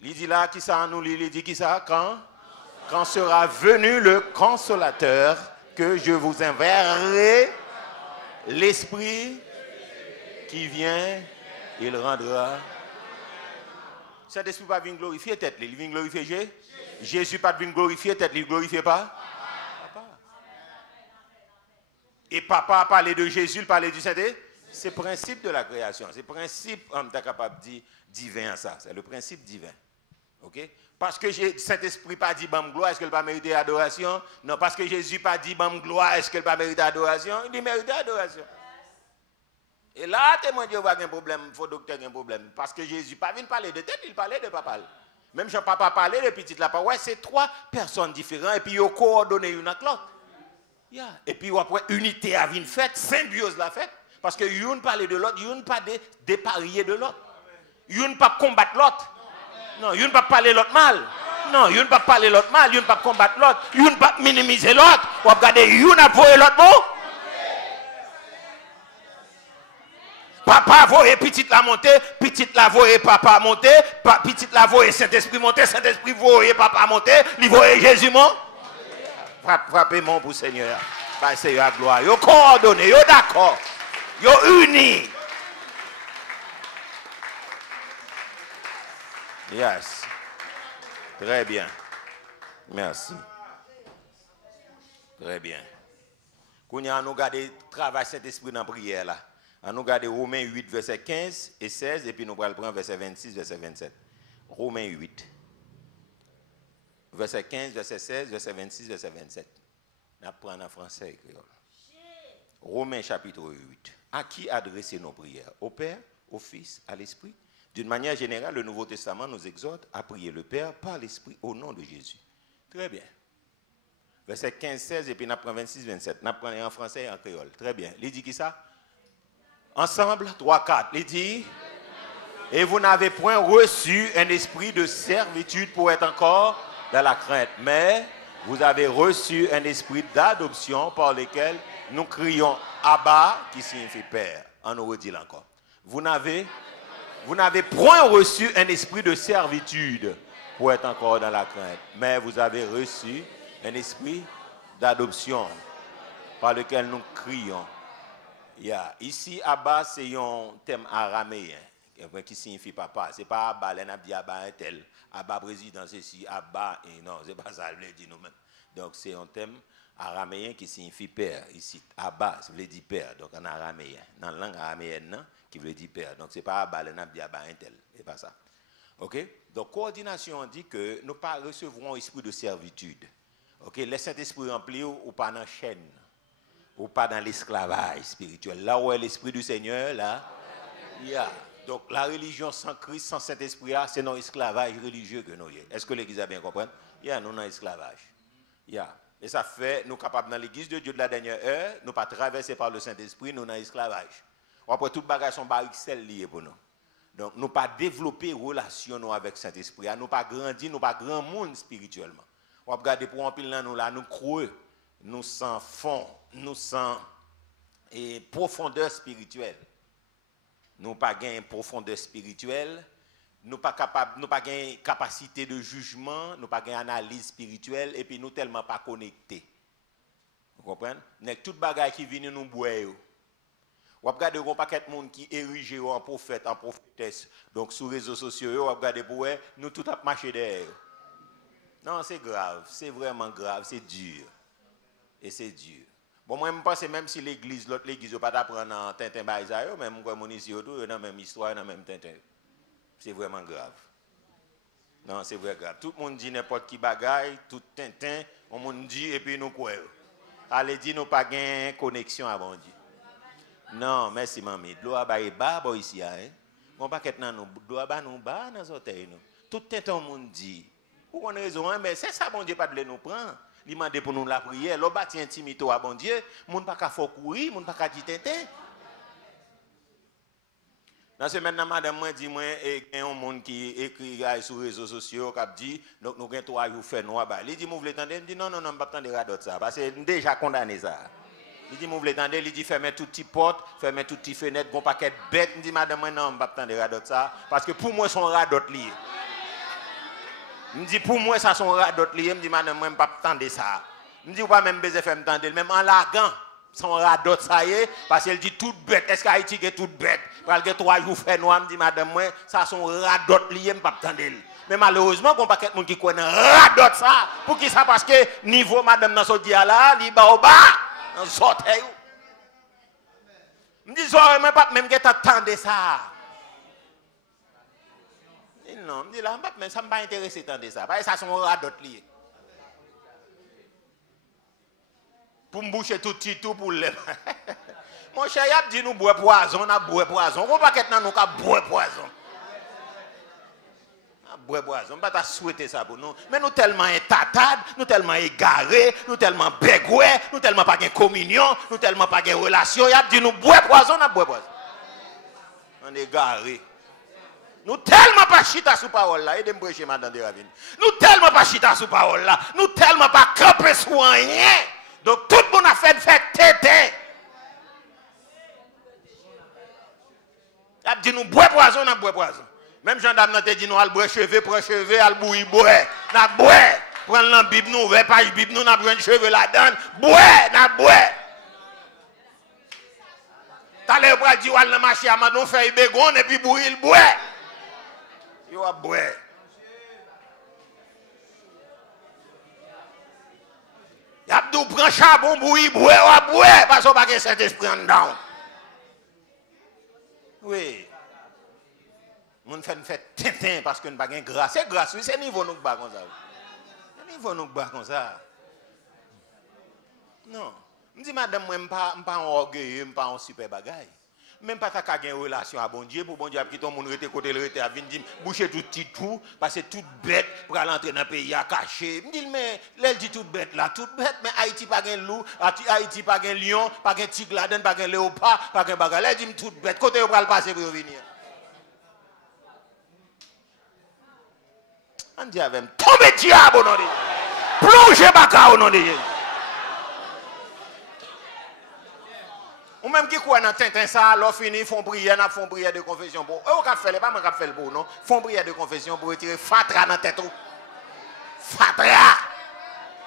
Il dit là qui ça nous il dit qui ça quand sera venu le consolateur que je vous enverrai l'Esprit qui vient, il rendra. Cet esprit pas vient glorifier tête, il vient glorifier Jésus. Jésus pas vient glorifier tête, il glorifie pas papa. Et papa a parlé de Jésus, il parlait du Saint-Esprit. C'est le principe de la création, c'est le principe, on est capable de dire divin ça, c'est le principe divin. OK? Parce que Saint-Esprit pas dit bam gloire, est-ce qu'il pas mériter adoration? Non, parce que Jésus pas dit bam gloire, est-ce qu'il pas mériter adoration? Il dit mériter adoration. Et là, témoin Dieu va un problème, il faut docteur un problème. Parce que Jésus pas venu parler de tête, il parlait de papa. Même si papa parlait de petit là, ouais, c'est 3 personnes différentes et puis ils coordonné une avec l'autre. Yeah. Et puis après, unité a une fête, symbiose la fête. Parce que une parle de l'autre, une pas déparier de l'autre. Une pas combattre l'autre. Non, il ne pas parler l'autre mal. Non, il ne pas parler l'autre mal, il ne pas combattre l'autre, il ne pas minimiser l'autre. Ou regarder, il n'a pas l'autre mot. Papa voyait petite la monter, petite la voyait papa monter, petite la voyait Saint-Esprit monter, Saint-Esprit voyait papa monter, il voyait Jésus monter. Frappez mon pour Seigneur. Bah, Seigneur, gloire. Yo coordonné, yo d'accord. Yo unis. Yes. Très bien. Merci. Très bien. Quand nous regardons le travail Saint-Esprit dans la prière là, nous regardons Romains 8, verset 15 et 16, et puis nous allons prendre verset 26, verset 27. Romains 8. Verset 15, verset 16, verset 26, verset 27. Nous apprenons en français et créole. Romains chapitre 8. À qui adresser nos prières? Au Père, au Fils, à l'Esprit? D'une manière générale, le Nouveau Testament nous exhorte à prier le Père par l'Esprit au nom de Jésus. Très bien. Verset 15, 16 et puis nous apprenons 26, 27. Nous apprenons en français et en créole. Très bien. Il dit qui ça? Ensemble, 3, 4. Il dit, et vous n'avez point reçu un esprit de servitude pour être encore dans la crainte, mais vous avez reçu un esprit d'adoption par lequel nous crions Abba, qui signifie Père. On nous redit encore. Vous n'avez point reçu un esprit de servitude pour être encore dans la crainte, mais vous avez reçu un esprit d'adoption par lequel nous crions. Yeah. Ici, Abba, c'est un thème araméen qui signifie papa. Ce n'est pas Abba, l'on a dit Abba un tel, Abba président, ceci, Abba, et non, ce n'est pas ça, je le dis nous-mêmes. Donc, c'est un thème araméen qui signifie père. Ici, Abba, ça veut dire père, donc en araméen. Dans la langue araméenne, qui veut dire père. Donc, ce n'est pas Abba, l'on a dit Abba un tel, ce n'est pas ça. OK? Donc, coordination dit que nous ne pas recevrons un esprit de servitude. OK? Le Saint-Esprit rempli ou pas dans la chaîne. Ou pas dans l'esclavage spirituel. Là où est l'Esprit du Seigneur, là, yeah. Donc la religion sans Christ, sans cet esprit là, c'est dans l'esclavage religieux que nous sommes. Est-ce que l'Église a bien compris? Yeah, nous dans l'esclavage. Yeah. Et ça fait, nous sommes capables dans l'Église de Dieu de la dernière heure, nous pas traverser par le Saint-Esprit, nous dans l'esclavage. Après, tout bagage sont barricades liées pour nous. Donc nous pas développer relation nous avec Saint-Esprit, nous pas grandir, nous pas grand monde spirituellement. On va regarder pour un pile là, nous là, nous creux. Nous sans fond, nous sans profondeur spirituelle. Nous pas gain profondeur spirituelle, nous pas capable, nous pas gain capacité de jugement, nous pas gain analyse spirituelle et puis nous tellement pas connectés. Vous comprenez? Nek toute bagaille qui vient nous boire. Ou regarder un paquet de monde qui érigé en prophète, en prophétesse. Donc sur les réseaux sociaux, ou regarder pour nous tout a marché derrière. Non, c'est grave, c'est vraiment grave, c'est dur. Et c'est dur. Bon, moi, je pense même si l'église, l'autre l'église, ne va pas apprendre en Tintin Baïsaïo, même moi, mon ici, dans la même histoire, dans la même Tintin. C'est vraiment grave. Non, c'est vraiment grave. Tout le monde dit n'importe qui bagaille, tout Tintin, on monde dit, et puis nous quoi. Allez, dit, nous pas gain connexion avant Dieu. Non, merci, mamie. De l'eau à bailler bas, ici, hein. Mon paquet, non, nous, de l'eau à nous bas, dans les hôtels, nous. Tout Tintin, on monde dit. Pour une raison, mais c'est ça, bon Dieu, pas de nous prendre. Il m'a dit pour nous la prière, l'on bâtit intimité à bon Dieu, moun pas qu'à faut courir, moun pas qu'à dire tintin. Dans ce maintenant madame moi dit moi et un monde qui écrit sur les réseaux sociaux qui dit donc nous gain 3 jours faire noir ba. Il dit vous voulez tendre, il dit non non non, pas tendre radot ça parce que déjà condamné ça. Il dit vous voulez tendre, il dit fermez toutes les portes, fermez toutes les fenêtres, bon paquet de bêtes, il dit madame moi non, pas tendre radot ça parce que pour moi son radot lié. Me dit pour moi ça sont d'autres liés, me dit madame moi pas tendre ça. Me dit ou pas même baiser faire me tendre même en largant son radot ça y est parce qu'elle dit toute bête est-ce qu'Haïti est toute bête parce que 3 jours fait noir me dit madame moi ça sont radot liés me pas tendre. Mais malheureusement qu'on paquet monde qui connaît radot ça pour qui ça parce que niveau madame dans ce dia là li ba au bas en sorte me dit ça même pas même que t'attendre ça. Non, je dis là, mais ça ne m'a pas intéressé tant de ça. Parce que ça sont d'autres liés. Pour me boucher tout petit tout pour le. Mon cher, il a dit nous boire poison, on a boire poison. On va pas nous boire poison. Boire poison, on va pas souhaiter ça pour nous. Mais nous tellement étatades, nous tellement égarés, nous tellement bégoués, nous tellement pas de communion, nous tellement pas de relation. Il a dit nous boire poison, on a boire poison. On est égarés. Nous tellement pas pas chita sous parole là. Aidez-moi prêcher madame de Ravine. Nous tellement pas chita sous parole là. Nous tellement pas camper sous rien. Donc tout le monde a fait tété. Il a dit nous bois poison, on a bois poison. Même gendarme n'a dit nous al bois cheveux, prend cheveux, al bouille bois. N'a bois. Prendre la Bible nous, ouvert page Bible nous, n'a besoin de cheveux là-dedans. Bois, n'a bois. T'as l'air pour dire on a marché à madon fait bégon et puis bouille le bois. Il va boire. Il a tout prend charbon bouille boire parce qu'on pas que cet esprit en dedans. Oui. Mon fait tintin parce que nous pas gain grâce. C'est grâce, oui, c'est niveau nous pas comme ça. C'est niveau nous pas comme ça. Non. Je dis madame moi pas orgueilleux, pas un super bagaille. Même pas ta une relation à bon Dieu pour bon Dieu qui ton monde rete côté le rete a venir dire boucher tout petit tout parce que toute bête pour aller entrer dans le pays à cacher. Me dit mais elle dit toute bête là, toute bête mais Haïti pas gain loup, Haïti pas gain lion, pas gain tigre là-dedans, pas gain léopard, pas gain bagarre. Elle dit toute bête côté pour aller passer pour venir. On dit avec tomber diable non dit. Plonger bagarre non dit. Ou même qui croit dans Tintin ça, alors fini, font prière de confession pour. Eux, on fait pas moi qui fait le pour non. Font prière de confession pour retirer fatra dans tête. Fatra.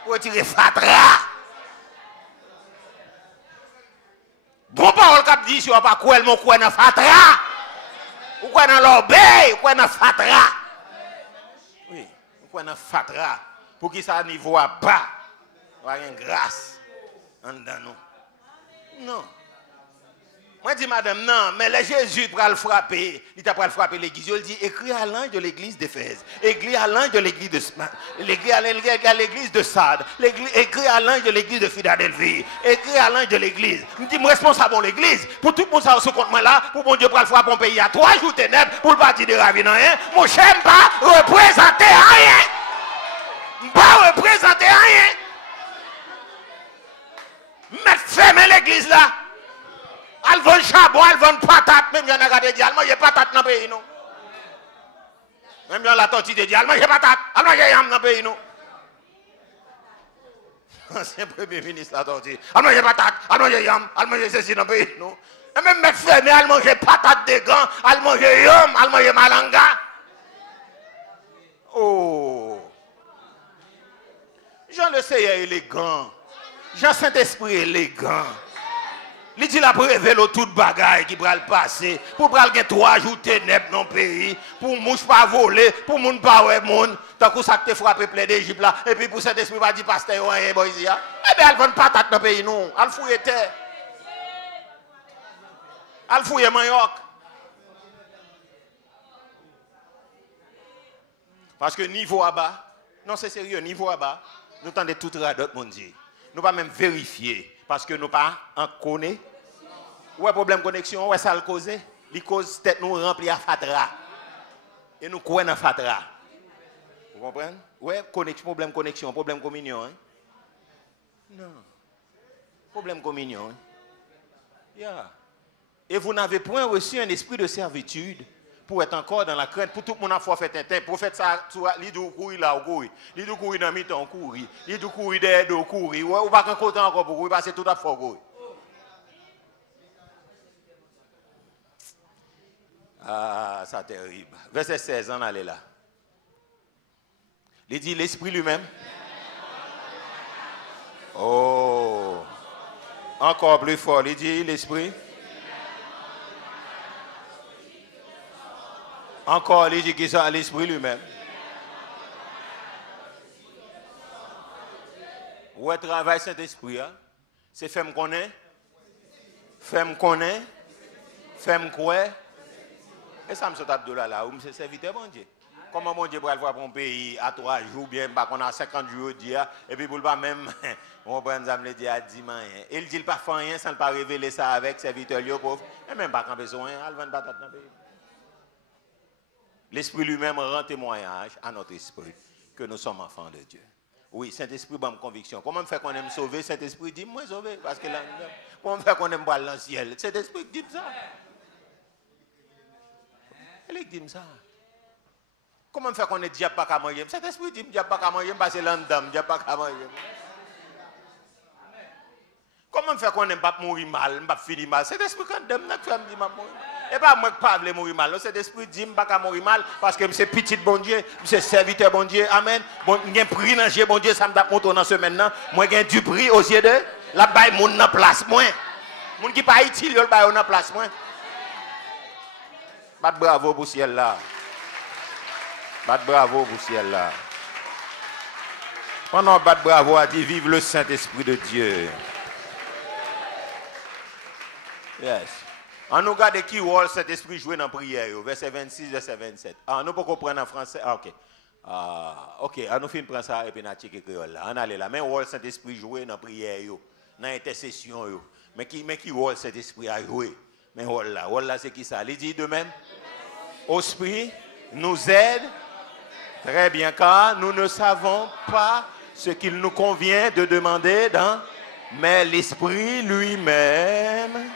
Pour retirer fatra. Bon parole qui dit si on pas quoi mon quoi dans fatra. Ou quoi dans l'obéi, ou quoi dans fatra. Oui, ou quoi dans fatra pour qui ça niveau à bas. On a une grâce en dedans nous. Non. Moi je dis madame non, mais le Jésus pour le frapper, il t'a pas frapper l'église, il dit écrit à l'ange de l'église d'Éphèse, écrit à l'ange de l'église de l'église de Sardes, écrit à l'ange de l'église de Philadelphie, écrit à l'ange de l'église. Je dis moi responsable de l'église, pour tout le monde ça se compte moi là, pour mon Dieu pour le frapper mon pays à 3 jours ténèbres pour le parti de Ravine rien. Mon cher pas représenter rien. Pas représenter rien. Mettre fermer l'église là. Al vend charbon, al vend patate, même y'en a regardé dire, al mange patate dans le pays non. Même y'en la tortille de dire, al mange patate, al mange yam dans le pays non. Ancien premier ministre la tortille, al mange patate, al mange yam, al mange ceci dans le pays non. Et même mettre fermé, al mange patate de gants, al mange yam, al mange malanga. Oh. Jean le Seigneur élégant. Jean Saint-Esprit élégant. Il dit la pour révéler toute bagaille qui va le passer, pour prendre 3 jours ténèbres dans le pays, pour mouche pas voler, pour moun pas ouais moun, tant que ça te frappé plein d'Égypte là, et puis pour cet esprit va dire pasteur rien boy ici. Eh bien elle vend patate dans le pays non, elle fouille terre. Elle fouille manioc. Parce que niveau à bas, non c'est sérieux, niveau à bas, nous tendons tout radot mon Dieu. Nous pas même vérifier. Parce que nous pas en connaît. Ouais problème connexion, ouais ça le cause. Les causes tête nous rempli à fatra. Et nous croyons dans fatra. Vous comprenez? Ouais, problème communion. Hein? Non. Problème communion. Hein? Yeah. Et vous n'avez point reçu un esprit de servitude pour être encore dans la crainte. Pour tout le monde a fait un temps. Prophète ça, il doit courir là, courir. Il doit courir dans le mi-temps, courir. Il doit courir derrière, courir. Ou pas qu'un côté encore pour courir, parce que tout à fait courir. Ah, ça terrible. Verset 16, on allait là. Il dit l'esprit lui-même. Oh. Encore plus fort. Il dit l'esprit. Encore, il dit qu'il soit à l'esprit lui-même. Ouais, travail Saint-Esprit, hein? C'est faire me connaître, faire me connaître, faire me croire. Et ça me saute Abdoula là, où me serviteur bon Dieu. Comment mon Dieu pour aller voir pour un pays à 3 jours, bien, bah, qu'on a 50 jours, et puis pour le pas même, on prend ça me dire à 10 ans. Et il dit pas faire rien sans ne pas révéler ça avec serviteur, pauvre. Et même pas quand besoin, il va battre dans le pays. L'Esprit lui-même rend témoignage à notre esprit que nous sommes enfants de Dieu. Oui, Saint-Esprit, bonne conviction. Comment me fait qu'on aime sauver? Saint-Esprit dit, moi sauver. Parce que là, comment me fait qu'on aime boire dans le ciel? Saint-Esprit dit ça. Elle dit ça. Comment faire qu'on est diable pas qu'à manger? Cet esprit dit diable pas qu'à manger parce que l'endam diable pas qu'à manger. Comment faire qu'on n'aime pas mourir mal, pas finir mal? Cet esprit quand dame n'a fait me dire mourir. Et pas moi qui pas veut mourir mal. Cet esprit dit pas qu'à mourir mal parce que c'est petit bon Dieu, c'est serviteur bon Dieu. Amen. Bon, j'ai prix dans Dieu bon Dieu, ça me t'a monté dans semaine là. Moi j'ai du prix aux yeux de la baille mon dans place moi. Moun qui pas utile yo baille dans place moi. Bat bravo pour ciel là. Bat bravo pour ciel là. Pendant bat bravo a dit vive le Saint-Esprit de Dieu. Yes. On nous regarde qui rôle cet esprit joué dans la prière, verset 26, verset 27. Ah, nous pouvons comprendre en français. Ah, ok. Ok, on nous finit prendre ça et puis on a checké créole là. On allait là. Mais rôle cet esprit joué dans la prière, dans l'intercession. Mais qui rôle cet esprit a joué? Mais rôle là c'est qui ça? Il dit de même. Esprit nous aide. Très bien, car nous ne savons pas ce qu'il nous convient de demander mais l'esprit lui-même.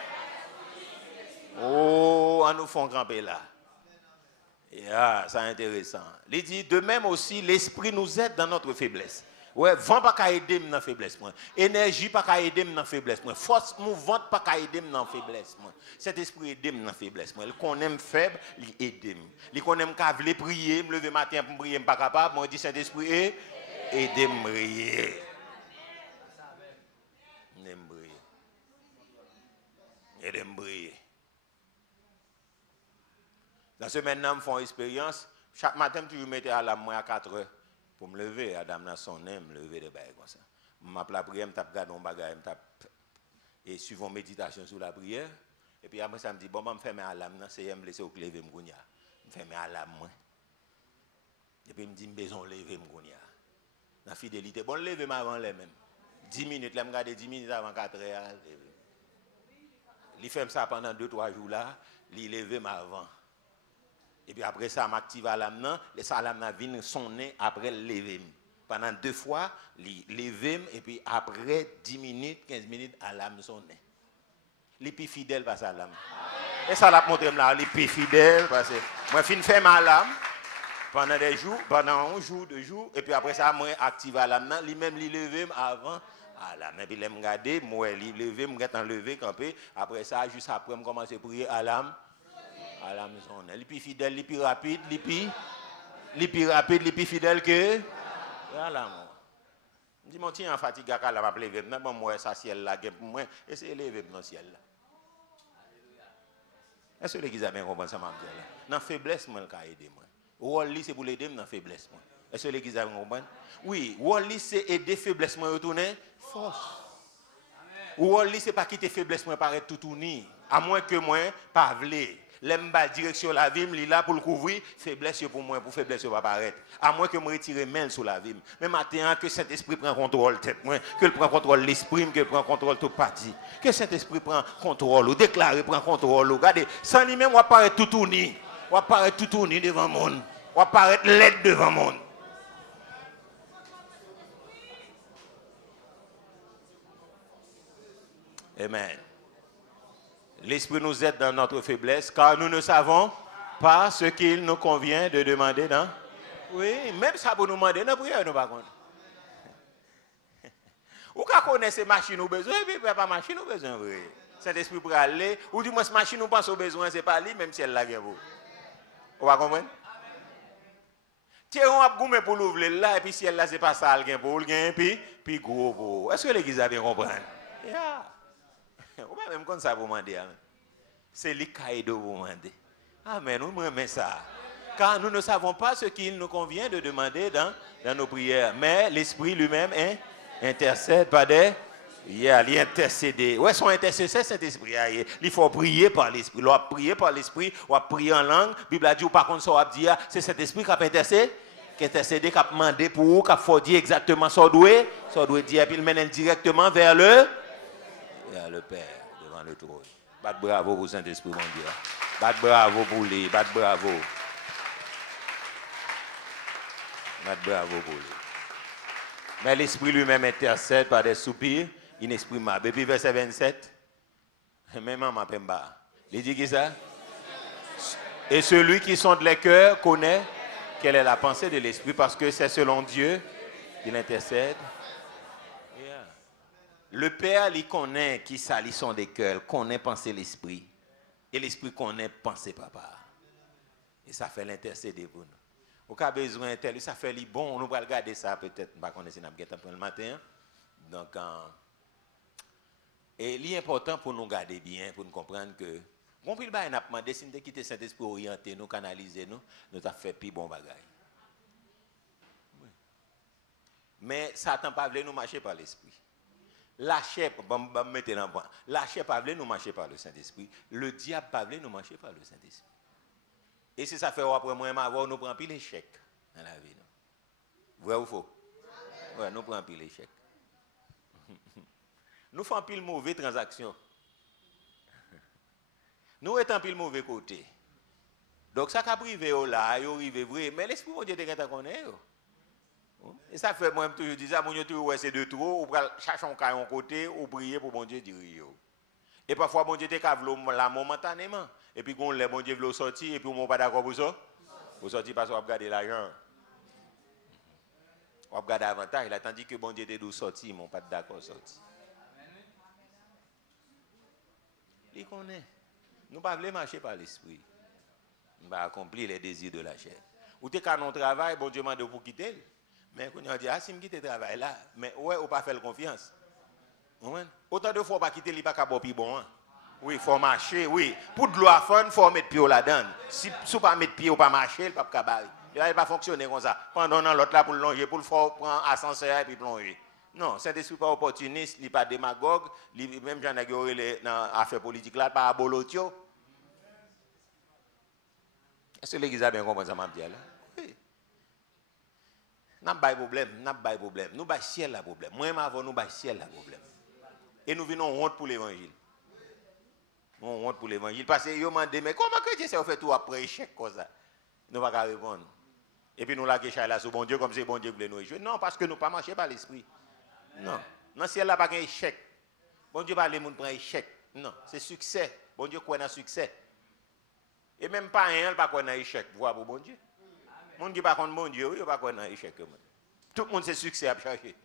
Oh, on nous fait grimper là. Yeah, c'est intéressant. Il dit, de même aussi, l'esprit nous aide dans notre faiblesse. Ouais, vent pas qu'à aider dans la faiblesse. Énergie pas qu'à aider dans la faiblesse. Force mouvante pas qu'à aider dans la faiblesse. Cet esprit aide dans la faiblesse. Il qu'on aime faible, il aide. Il qu'on aime qu'à vouloir prier, me lever matin pour prier, pas capable. Moi, je dis, cet esprit aide me prier. Aide me prier. Aide me prier. La semaine, je fais une expérience. Chaque matin, je me mettais à la à 4 heures pour me lever. Adam dans son nez, me lever de bail comme ça. Je m'appelle la prière, je tape un bagage, et suivant méditation sur la prière. Et puis après, ça me dit, bon, je me fais mes alarmes, c'est je me laisser au lever, je me fais mes alarmes. Et puis, il me dit, je besoin de lever, la fidélité. Bon, lever avant les mêmes. 10 minutes, là, je me garde 10 minutes avant 4 heures. Il fait ça pendant 2-3 jours là, il lève avant. Et puis après ça, m'active à l'âme, et ça l'âme vient sonner après le lever. Pendant 2 fois, il lever et puis après 10 minutes, 15 minutes, à l'âme sonner. Les plus fidèles parce à l'âme. Et ça l'a montré là, les plus fidèles parce que moi je fais ma l'âme pendant des jours, pendant 1 jour, 2 jours, et puis après ça, moi active à l'âme, lui-même il lever avant. Ah là, mais puis je me regarder, moi il lever, je me lever camper. Après ça, juste après, je commence à prier à l'âme. À la maison, les plus fidèles, les plus rapides, les plus fidèles que. Voilà, moi. Je dis, mon tiens, fatigué, à la lever. Bon, moi, ça, ciel là, moi, essayez de lever dans le ciel là. Est-ce que l'église a bien compris ça, m'a dit là? Dans la faiblesse, moi, je vais aider moi. Wally, c'est pour l'aider dans la faiblesse, moi. Est-ce que l'église a bien compris? Oui, Wally, c'est aider faiblesse, moi, retourner force. Wally, c'est pas quitter faiblesse, moi, paraître tout tourner. À moins que moi, pas vler. L'aime pas direction la vie, il là pour le couvrir, faiblesse pour moi, pour faiblesse va apparaître. À moins que je retire main sur la vie. Mais maintenant que Saint-Esprit prend contrôle tête moi, que il prend contrôle l'esprit, que il prend contrôle toute partie. Que Saint-Esprit prend contrôle, ou déclare prend contrôle. Regardez, sans lui-même on apparaît tout tourné. On apparaît tout tourné devant le monde. On apparaît l'aide devant le monde. Amen. L'Esprit nous aide dans notre faiblesse, car nous ne savons pas ce qu'il nous convient de demander dans. Oui, même ça pour nous demander, nous prions, nous pas contre. Ou quand on connaît ces machines ou besoin, puis pas machine ou besoin, oui. Saint-Esprit pour aller, ou du moins cette machine nous pense au besoin, c'est pas lui, même si elle l'a gagné. Vous va comprendre? Tiens, on a goûté pour l'ouvrir là, et puis si elle là, c'est pas ça, elle gagne pour le gain, puis gros pour. Est-ce que l'église a bien compris? Yeah. Ou pas même comme ça vous demander. C'est les caïds de vous demander. Amen, nous remet ça. Car nous ne savons pas ce qu'il nous convient de demander dans nos prières. Mais l'Esprit lui-même intercède par des. Il intercède. Où est son intercesseur cet esprit? Il faut prier par l'Esprit. On prier par l'Esprit, on prier en langue. La Bible a dit, par contre, ça va dire, c'est cet esprit qui a intercédé, qui a demandé pour vous, qui a dit exactement ce qu'on doit dire. Et puis il mène directement vers le Père, devant le trône. Bat bravo pour Saint-Esprit, mon Dieu. Bat bravo pour lui. Bat bravo. Bat bravo pour lui. Mais l'Esprit lui-même intercède par des soupirs inexprimables. Et puis verset 27, même ma pemba. Il dit qui ça? Et celui qui sonde les cœurs connaît, Quelle est la pensée de l'Esprit? Parce que c'est selon Dieu qu'il intercède. Yeah. Le Père, il connaît qui salissent des cœurs, connaît penser l'Esprit. Et l'Esprit connaît penser papa. Et ça fait l'intercéder pour nous. Au cas besoin tel, ça fait les bon, nous va regarder ça peut-être, pas connaître si nous le matin. Donc, et l'important pour nous garder bien, pour nous comprendre que, bon, puis le bail n'a pas demandé si nous quitter Saint-Esprit orienter nous, canaliser nous, nous avons fait plus bon bagage. Oui. Mais Satan pas voulu nous marcher par l'Esprit. La chair, la chair pas voulu nous marcher par le Saint-Esprit. Le diable pas voulu nous marcher par le Saint-Esprit. Et si ça fait après moi, nous prenons plus l'échec dans la vie. Vrai ou faux? Oui, nous prenons plus l'échec. Nous faisons plus de mauvaises transactions. Nous étant plus de mauvais côté. Donc ça a privé là, il arrive vrai, mais l'esprit de Dieu est quand connaît. Et ça fait moi toujours dire ça, mon toujours ouais c'est de trop, ou chercher un côté ou prier pour bon Dieu dire. Et parfois bon Dieu te cave là momentanément et puis quand le bon Dieu veut sortir et puis on pas d'accord pour ça. Pour sortir parce qu'on va garder l'argent. On va garder avantage, là tandis que bon Dieu te doit sortir, mon pas d'accord sortir. Il connaît. Nous ne pouvons pas marcher par l'esprit. Nous ne pouvons pas accomplir les désirs de la chair. Ou tu es quand on travaille, bon Dieu m'a dit pour quitter. Mais quand on dit, ah, si je quitte le travail là, mais ouais, on ne peut pas faire confiance. Autant de fois, on ne peut pas quitter, il n'y a pas de bon. Hein? Oui, il faut marcher, oui. Pour de l'eau à fond, il faut mettre pied là-dedans. Si on ne peut pas mettre pied, on ne peut pas marcher, il ne peut pas barrer. Il ne va pas fonctionner comme ça. Pendant l'autre là pour le longer, pour le faire prendre ascenseur et puis plonger. Non, Saint-Esprit pas opportuniste, il n'est pas démagogue, même j'en ai dans l'affaire politique là, pas abolotio. Est-ce que l'Église a bien compris ça, m'a dit là? Oui. N'a pas de problème, Nous pas ciel la problème. Moi, avant nous pas ciel la problème. Et nous venons honte pour l'évangile. On honte pour l'évangile parce que yo demandé mais comment que ça fait tout après échec comme ça? Nous pas répondre. Et puis nous la guécha là sur bon Dieu comme si bon Dieu voulait nous échouer. Non, parce que nous pas marcher par l'esprit. Non. Dans ciel là pas un échec. Bon Dieu pas les moun prend échec. Non, c'est succès. Bon Dieu croit dans succès. Et même pas un pas croit dans échec, voir pour bon Dieu. Moun qui pas contre bon Dieu, il pas croit dans échec. Tout le monde c'est succès à chercher.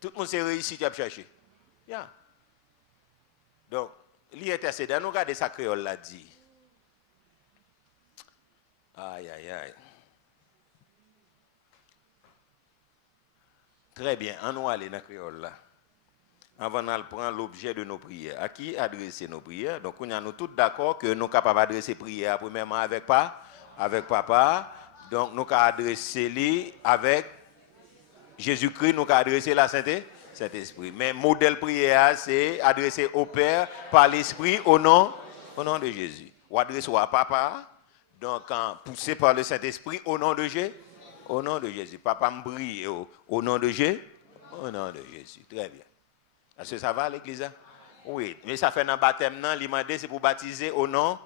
Tout le monde c'est réussite à chercher. Yeah. Donc, l'intercédant, nous regardons ça créole l'a dit. Aïe, aïe, aïe. Très bien, on va aller dans le créole là. Avant de prendre l'objet de nos prières. À qui adresser nos prières? Donc, on est nous tous d'accord que nous sommes capables d'adresser prières premièrement avec papa. Donc, nous sommes adresser avec Jésus-Christ, nous sommes adresser la Saint-Esprit. Mais modèle prière, c'est adresser au Père par l'Esprit au nom de Jésus. Ou adresser à papa, donc poussé par le Saint-Esprit au nom de Jésus. Au nom de Jésus. Papa me brille au nom de Jésus. Au nom de Jésus. Très bien. Est-ce que ça va l'église? Oui. Mais ça fait un baptême, non? L'imandé, c'est pour baptiser au nom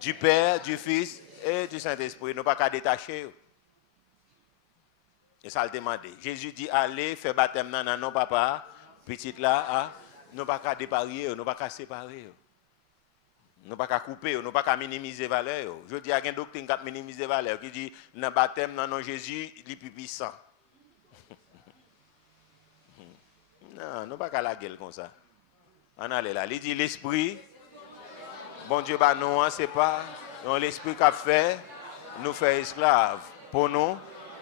du Père, du Fils et du Saint-Esprit. Nous pas qu'à détacher. Et ça le demandé. Jésus dit, allez, faire baptême non, non, papa. Petite là, ah, nous pas qu'à déparer, nous pas qu'à séparer. Nous pas qu'à couper, nous pas qu'à minimiser valeur. Je dis à un docteur qui a minimisé valeur, qui dit, dans baptême non, Jésus, il est plus puissant. Non, nous pas qu'à la gueule comme ça. On allait là. Il dit, l'esprit, bon Dieu, bah non, c'est pas l'esprit qu'a fait, nous fait esclaves. Pour nous,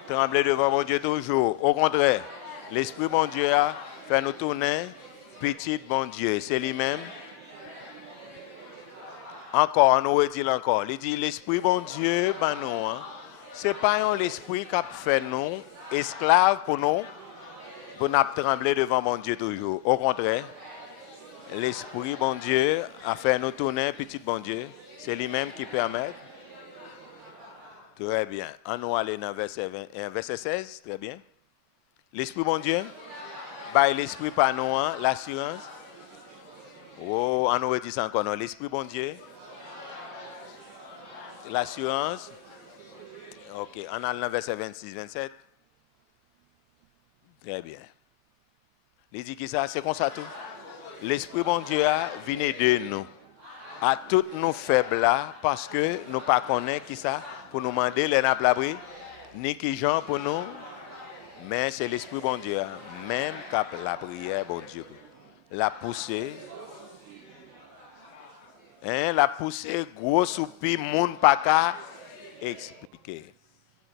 trembler devant mon Dieu toujours. Au contraire, l'Esprit bon Dieu a fait nous tourner petit bon Dieu. C'est lui-même. Encore, on aurait dit encore. Il dit l'Esprit bon Dieu, ben non. Ce n'est pas l'Esprit qui a fait nous esclaves pour nous trembler devant mon Dieu toujours. Au contraire, l'Esprit bon Dieu a fait nous tourner petit bon Dieu. C'est lui-même qui permet. Très bien. On va aller dans verset 16. Très bien. L'Esprit bon Dieu, by l'Esprit par nous, l'assurance. Oh, on aurait dit ça encore. Non. L'Esprit bon Dieu, l'assurance. Ok. On a dans verset 26, 27. Très bien. Il dit que ça, c'est comme ça tout. L'Esprit bon Dieu a venu de nous. À toutes nos faibles là, parce que nous ne connaissons pas qui ça. Pour nous demander les nappes ni qui Jean pour nous, mais c'est l'Esprit bon Dieu, même cap la prière, bon Dieu. La poussée, hein, la poussée, gros soupi, moun pas qu'à expliquer.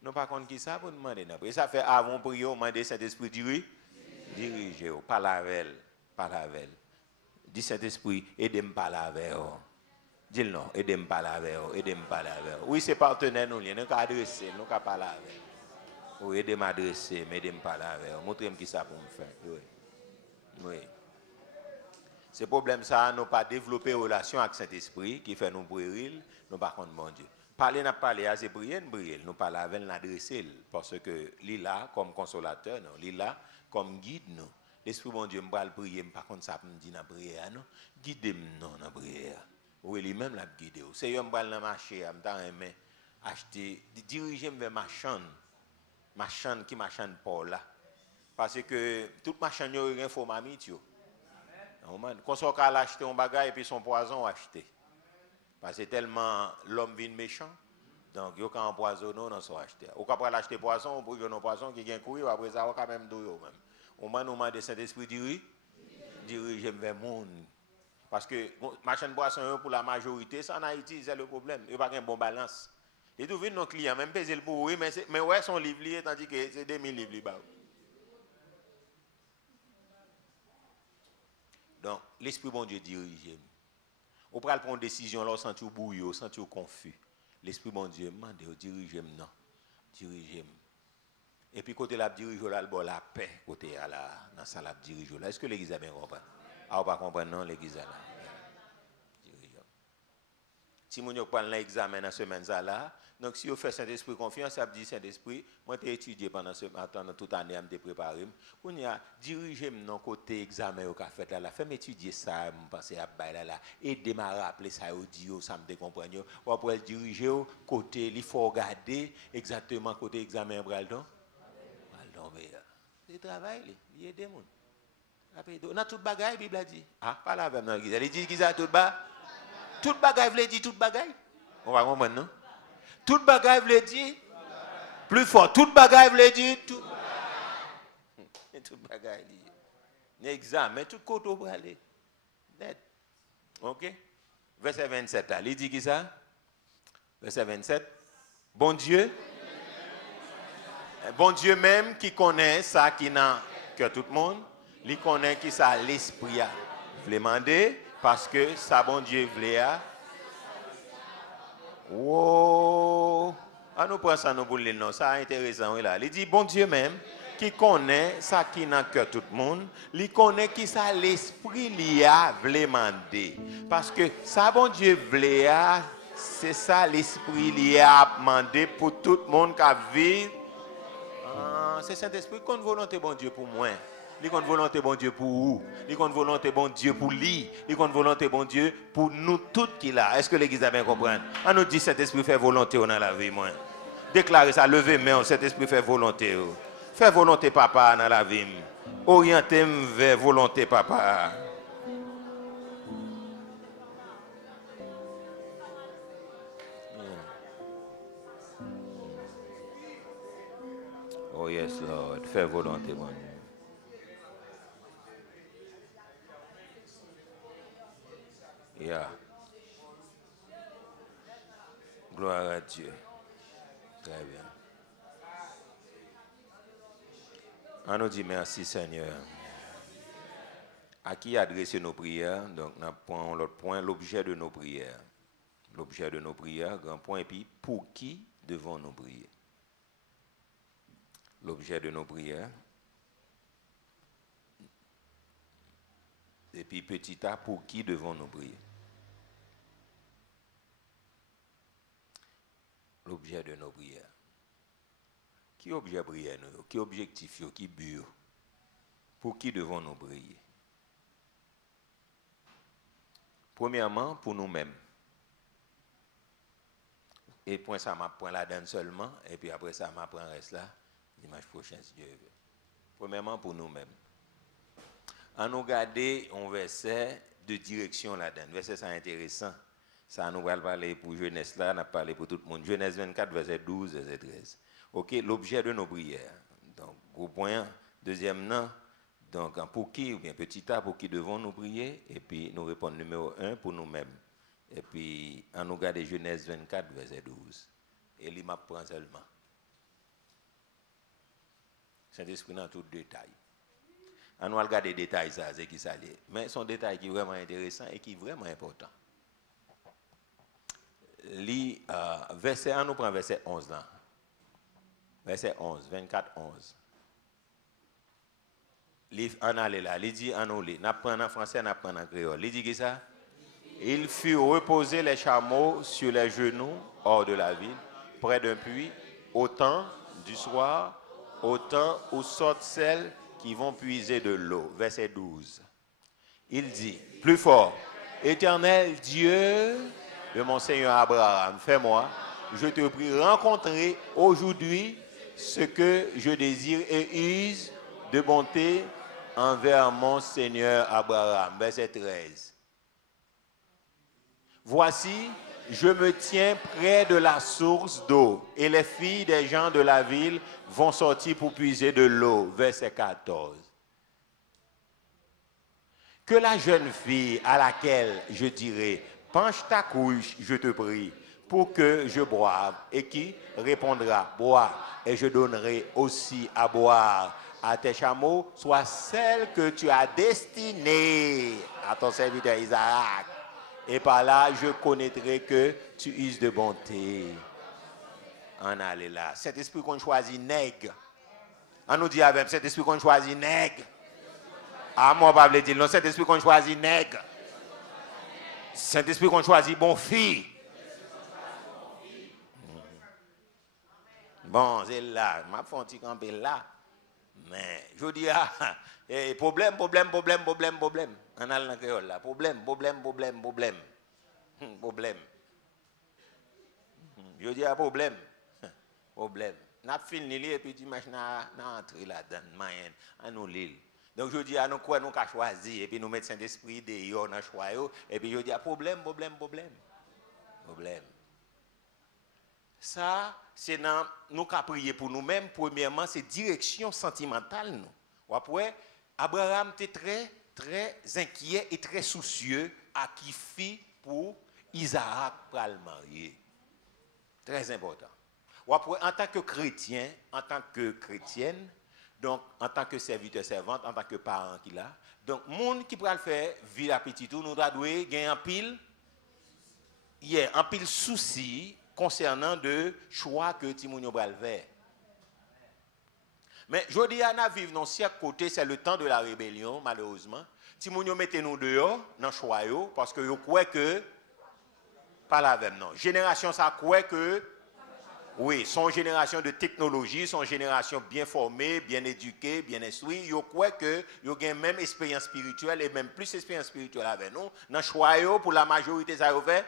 Nous pas contre qui ça pour demander. Et ça fait avant prier, on demande Saint-Esprit diriger, pas la veille, pas la veille. Dis Saint-Esprit, aidez-moi pas la veille. Dis non, aidez-moi pas la veille, aidez-moi pas la veille. Oui, c'est partenaire nous, nous avons adressé, nous avons pas la veille. Oui, aidez-moi adresser, mais aidez-moi pas la veille. Montrez-moi qui ça pour me faire. Oui. Oui. Ce problème ça, nous pas développer relation avec Saint-Esprit qui fait nous brûler, nous par contre mon Dieu. Parler n'a parlé à ses prières, nous parler avec l'adresser parce que là comme consolateur, non, là comme guide nous. L'Esprit bon Dieu me va le prier, par contre ça me dit dans prière non, guidez-moi dans prière. Oui, lui-même l'a guidé. C'est yo me va dans marché, me acheter, diriger vers ma chaîne qui ma chaîne Paul là. Parce que toute ma chaîne yo rien faut mamie yo. Quand on a acheté un bagage et puis son poison acheté. Parce que tellement l'homme vient méchant, donc il y a un poison dans son acheté. Ou quand on acheter poison, pour un poison qui vient courir, après ça, on quand même douille même. Au moins, nous demandons Saint-Esprit dirige vers le monde. Parce que machin de boisson pour la majorité, ça en Haïti, c'est le problème. Il n'y a pas un bon balance. Et tout nos clients, même payer pour oui, mais ouais, son livre lié, tandis que c'est 2000 livres. Donc, l'Esprit bon Dieu dirige. On peut prendre une décision là, sans tout bouillot, sans tout confus. L'Esprit bon Dieu demande de diriger non. Diriger. Et puis côté la dirige là, la paix côté à la dans ça la dirige là. Est-ce que l'église a bien compris? Ah, on pas comprendre non l'église là. Dirige. Si mon yo prend l'examen dans semaine ça là, donc si vous faites Saint-Esprit confiance, ça dit Saint-Esprit, moi t'ai étudié pendant toute année, me préparé. On y a dirigé mon côté examen au fait là, fait m'étudier ça, me passer à bail là, aider m'a rappeler ça audio, ça me comprendre. Ou pour diriger au côté, il faut regarder exactement côté examen Braldon. Braldon c'est travail, il aide monde. Dans toute bagaille Bible a dit. Ah, pas là même dans l'église. Elle dit qui ça tout bas. Toute bagaille veut dire toute bagaille. On va comprendre non? Toute bagaille veut dire plus fort. Toute bagaille veut dire tout. Toute bagaille dit. L'examen, tout côté pour aller. Net. OK? Verset 27 là, il dit qui ça? Verset 27. Bon Dieu même qui connaît ça qui n'a que tout le monde, il connaît qui ça l'esprit a. Vous le demandez parce que ça bon Dieu voulait a. Wow! Ah, nous prenons ça nous pour le nom, ça intéressant là. Il dit bon Dieu même qui connaît ça qui n'a que tout le monde, il connaît qui ça l'esprit lui a voulu demander. Parce que ça bon Dieu voulait a, c'est ça l'esprit lui a demandé pour tout le monde qui vit. C'est Saint-Esprit qui a une volonté bon Dieu pour moi. Il a une volonté bon Dieu pour vous. Il a une volonté bon Dieu pour lui. Il a une volonté bon Dieu pour nous tous qui là. Est-ce que l'église a bien compris? On nous dit Saint-Esprit fait volonté dans la vie moi. Déclarez ça, levez main, Saint-Esprit fait volonté. Fait volonté papa dans la vie. Orientez vers volonté papa. Oh yes Lord, fais volonté mon Dieu. Yeah. Gloire à Dieu. Très bien. On nous dit merci Seigneur. À qui adresser nos prières? Donc, nous prenons l'autre point, l'objet de nos prières. L'objet de nos prières, grand point, et puis pour qui devons-nous prier? L'objet de nos prières. Et puis petit a, pour qui devons-nous prier? L'objet de nos prières. Qui objet prière nous? Qui objectif? Qui but? Pour qui devons-nous prier? Premièrement, pour nous-mêmes. Et point ça, m'a point la donne seulement, et puis après ça, m'a prend reste là, dimanche prochain, si Dieu veut. Premièrement, pour nous-mêmes. En nous garder un verset de direction là-dedans. Verset ça intéressant. Ça nous va parler pour jeunesse là, on a parlé pour tout le monde. Genèse 24, verset 12, verset 13. OK, l'objet de nos prières. Donc, au point, deuxième nom, donc pour qui, ou bien petit a, pour qui devons nous prier, et puis nous répondons numéro 1 pour nous-mêmes. Et puis, on nous regarde Genèse 24, verset 12. Et il m'a prend seulement. Saint-Esprit dans tout détail. On va regarder les détails, ça, c'est qui ça l'est. Mais son détail qui est vraiment intéressant et qui est vraiment important. Verset, on nous prend verset 11 là. Verset 11, 24, 11. On allait là, il dit on allait. On apprend en français, on apprend en créole. Il dit que ça? Il fit reposer les chameaux sur les genoux hors de la ville, près d'un puits, au temps du soir, au temps où sortent celles qui vont puiser de l'eau. Verset 12. Il dit, plus fort, Éternel Dieu de mon Seigneur Abraham, fais-moi, je te prie, rencontrer aujourd'hui ce que je désire et use de bonté envers mon Seigneur Abraham. Verset 13. Voici, je me tiens près de la source d'eau et les filles des gens de la ville vont sortir pour puiser de l'eau. Verset 14. Que la jeune fille à laquelle je dirai, penche ta couche, je te prie, pour que je boive, et qui répondra, bois, et je donnerai aussi à boire à tes chameaux, soit celle que tu as destinée à ton serviteur Isaac. Et par là, je connaîtrai que tu uses de bonté. On allait là. Cet esprit qu'on choisit nègre. On nous dit avec cet esprit qu'on choisit nègre. Ah, moi, pas dire non, cet esprit qu'on choisit nègre. Cet esprit qu'on choisit bon fille. Bon, c'est là. Ma fonti camper là. Mais, je dis, problème. On a le créole là. Problème. Je dis, problème. Problème. N'a fini et puis dimanche n'a entré là-dedans, à nous l'île. Donc je dis à nous quoi nous qu'a choisi et puis nous mettre Saint-Esprit dehors dans choix et puis je dis problème. Ça c'est dans nous qu'a prier pour nous-mêmes premièrement c'est direction sentimentale nous. Ou après Abraham était très inquiet et très soucieux à qui fit pour Isaac pour le marier. Très important. Ou après en tant que chrétien, en tant que chrétienne, donc, en tant que serviteur, servante, en tant que parent qu'il a. Donc, monde qui peut le faire, vie à petit tout, nous doit gagner un pile souci concernant de choix que Timounio va le faire. Mais, je dis à vivre dans ce côté, c'est le temps de la rébellion, malheureusement. Timounio mettez nous dehors, dans le choix, parce que vous croyez que, pas la même, non. Génération, ça croit que, oui, son génération de technologie, son génération bien formée, bien éduquée, bien instruite, ils croient que ils ont même expérience spirituelle et même plus expérience spirituelle avec nous. Dans le choix, pour la majorité, ça a fait.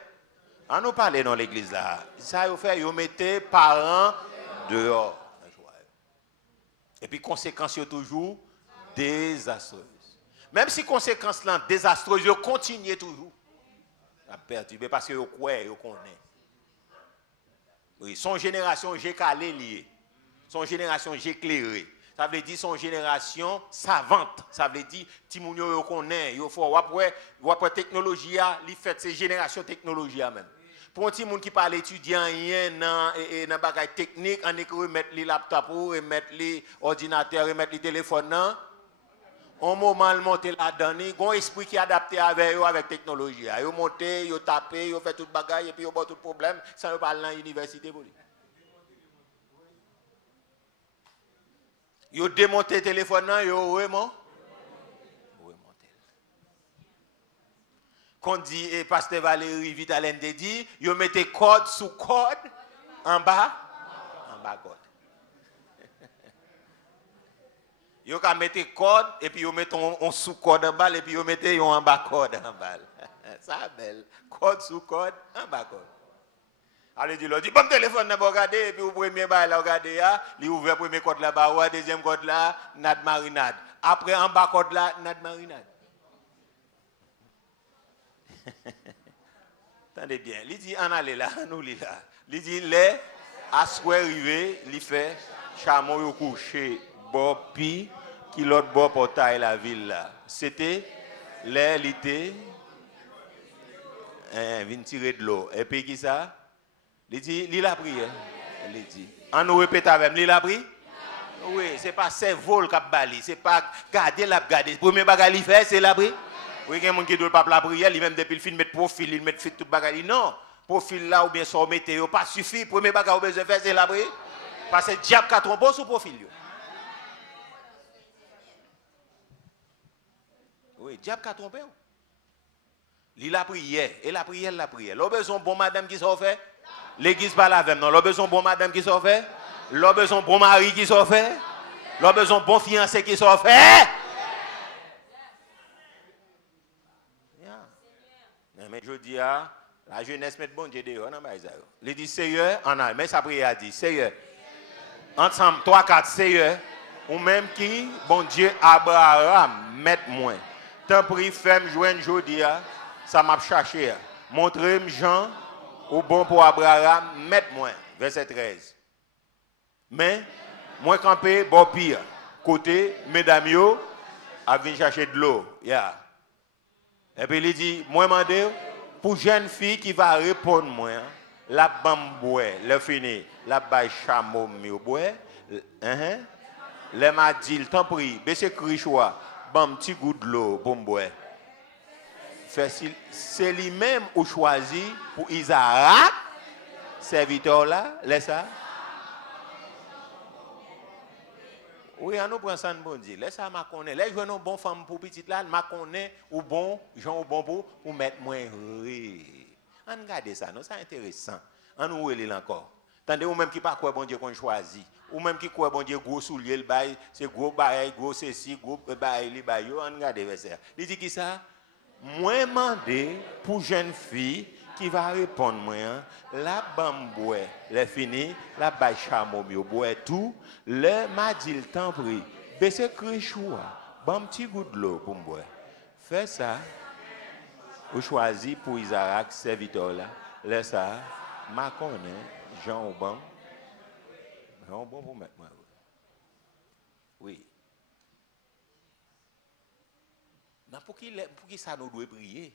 On nous parlait dans l'église là. Ça a fait, ils mettaient parents dehors. Et puis, conséquences toujours désastreuses. Même si conséquences là désastreuses, ils continuent toujours à perturber parce qu'ils croient, ils connaissent. Oui, son génération j'ai calé lié. Son génération j'ai éclairé. Ça veut dire son génération savante. Ça veut dire Timounio yo connaît, yo faut après technologie a, li fait ces générations technologie a même. Pour un petit monde qui parle étudiant rien dans bagage technique, on est remettre les laptops, remettre les ordinateurs, remettre les téléphones nan. On moment monter là-dedans, il y a un esprit qui est adapté avec technologie. Ils montent, ils tapent, ils font tout le bagage et puis ils ont tout le problème sans parler dans l'université. Ils ont démonté le téléphone, ils ont remonté. Quand dit, et Pasteur Valérie Vitalène dit, ils mettent code sous code en bas code. Yo ka mette code et puis yo mette un sous code en bas et puis yo mette un bas code en bas. Ça belle. Code sous code en bas code. Allez dit bon téléphone n'a regarder et puis au premier bas là regarder là, il ouvert premier code là bas, ou deuxième code là, nad marinade. Après en bas code là, nad marinade. Attendez bien, il dit en aller là, nous li là. Il dit les À ce arrivé, il fait chameau au coucher, bopi, qui l'autre bord portail la ville là. C'était l'été, vient tirer de l'eau. Et puis qui ça? Il dit, il a prié. Il dit, on nous répète avec lui, il a pris? Oui, c'est pas cerveau qui a bali, c'est pas garder la garder. Le premier bagage qu'il fait, c'est la prière. Oui, il y a des gens qui doivent pas la prière, lui même depuis le film, mettre profil, il met tout bagage. Non, profil là ou bien son météo, pas suffit. Le premier bagage qu'il besoin faire, c'est la prière. Parce que le diable a trompé sur profil. Oui, le diable a trompé. Il a prié, et la prière, la prière. L'on besoin bon madame qui s'en fait. L'église pas la même, non. L'on besoin bon madame qui s'en fait. L'on besoin bon mari qui s'en fait. L'on besoin bon fiancé qui s'en fait. Mais je dis à la jeunesse met bon Dieu dehors. Il dit Seigneur, en allemand, mais ça prière dit Seigneur. Ensemble, 3, 4, Seigneur. Ou même qui, bon Dieu, Abraham, met moi. Tant pris, femme, joindre jodi, ça m'a cherché. Montrez-moi Jean, ou bon pour Abraham, met moi. Verset 13. Mais, moi campé, bon pire. Côté, mesdames yo, a venu chercher de l'eau. Yeah. Et puis il dit, moi demandé, pour jeune fille qui va répondre moi, la bamboué, le fini, la baille chameau mieux bois, le m'a dit, le temps pris, baissez crichois, bam petit goût de l'eau pour boire. C'est lui-même ou choisi pour Isaac, serviteur là, laisse ça. Oui, on nous prend ça de bon Dieu. Laisse ça, ma connaît. Laisse une bonne femme pour petite là, ma connaît ou bon, gens ou bon pour mettre moins. On regarde ça, non, c'est intéressant. On nous relève encore. Tandis ou même qui pas quoi bon Dieu qu'on choisit, ou même qui quoi bon Dieu gros soulier le bail, c'est gros bail, gros ceci, gros bail les bail, on regarde verset. Il dit qui ça? Moi mandé pour jeune fille qui va répondre moi la bamboué le fini la baille chameau mieux bois tout le m'a dit le temps pris baisser crichoua bam petit goût de l'eau pour boire fais ça ou choisi pour Isaac serviteur là laisse ça m'a connaît Jean bon pour mettre moi oui mais pour qui ça nous doit prier?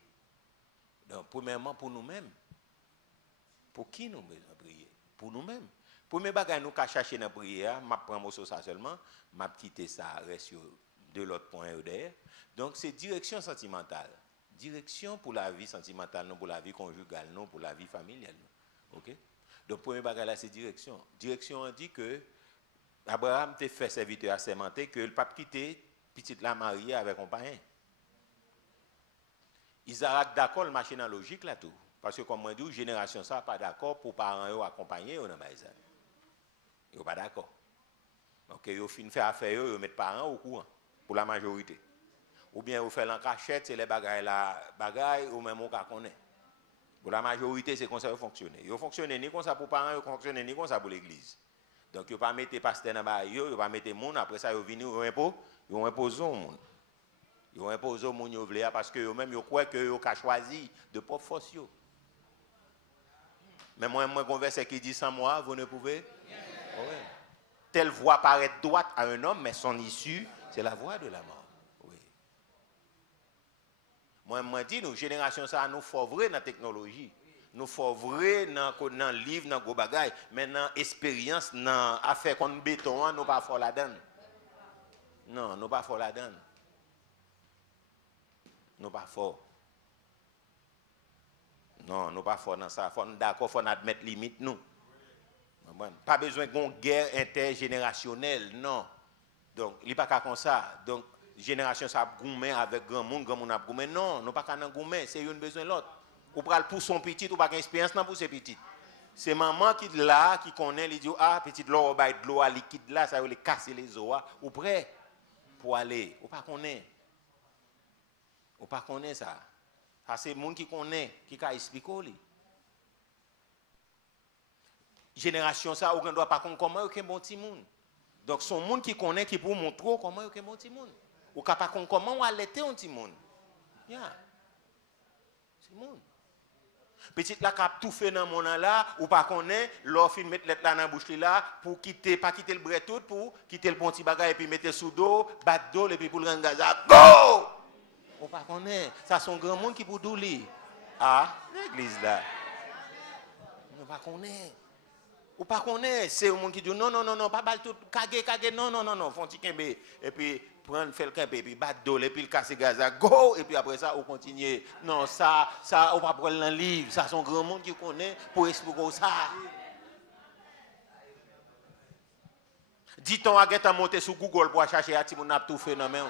Donc, premièrement, pour nous-mêmes. Pour qui nous devons prier? Pour nous-mêmes. Premier bagage nous chercher dans la prière, je prends mon ça seulement, je quitte ça, reste sur de l'autre point derrière. Donc, c'est direction sentimentale. Direction pour la vie sentimentale, non pour la vie conjugale, non pour la vie familiale. OK? Donc, premier bagage là, c'est direction. Direction, on dit que Abraham t'a fait serviteur assermenté que le pape quitter petite la mariée avec un parrain. Isaac d'accord le machine logique là tout parce que comme on dit génération ça pas d'accord pour parents yo accompagner yo dans Isaac. Yo pas d'accord. Donc yo fin faire affaire yo mettre parents au courant pour la majorité. Ou bien vous fait en cachette c'est les bagailles là bagailles ou même on connaît. Pour la majorité c'est comme ça fonctionner. Yo fonctionner ni comme ça pour parents, yo fonctionner ni comme ça pour l'église. Donc yo pas mettre pasteur dans ba yo pas mettre monde après ça yo venir yo impose au monde. Ils ont imposé au monde parce que eux-mêmes ils croient que ils ont choisi de propre force. Mais moi un verset qui dit sans moi vous ne pouvez. Oui. Telle voie paraît droite à un homme mais son issue c'est la voie de la mort. Oui. Moi dis nous génération ça nous faut vrai dans la technologie. Nous faut vrai dans le livre dans gros bagaille mais dans expérience dans affaire qu'on béton nous pas fort la donne. Non, nous pas fort la donne. Nous pas fort. Non, nous pas fort dans ça. Faut d'accord, faut admettre limite nous. Pas besoin d'une guerre intergénérationnelle, non. Donc, il n'est pas comme ça. Donc, génération ça a goumé avec grand monde a goumé. Non, nous pas qu'à goumé, c'est une besoin l'autre. Ou pral pour son petit ou pas d'expérience non pour ses petits. C'est maman qui là qui connaît, il dit ah petit l'eau bail de l'eau liquide là, ça va les casser les os ou prêt pour aller. Ou pas connaît. Ou pas connaît ça. Ça c'est monde qui connaît, qui a expliqué. Génération ça, on ne doit pas connaître comment est bon petit monde. Donc son monde qui connaît qui pour montrer comment est bon petit monde. Ou pas connaître comment on allaiter un petit monde. Yeah. C'est monde. Petit la cap tout fait dans mon là ou pas connaît l'or fin mettre lettre là dans bouche là pour quitter pas quitter le bret tout pour quitter le petit bagage et puis mettre sous dos battre dos et puis pour le rendre gaz go ou pas connaît ça son grand monde qui pour douler ah l'église là on pas connaît ou pas connaît c'est un monde qui dit non pas balle tout kage non font petit kembe et puis prendre faire le camp et puis battre dos et puis le casser gaz go et puis après ça on continue non ça on va prendre dans livre ça son grand monde qui connaît pour expliquer ça dit-on à get monter sur Google pour chercher à ti moun a tout phénomène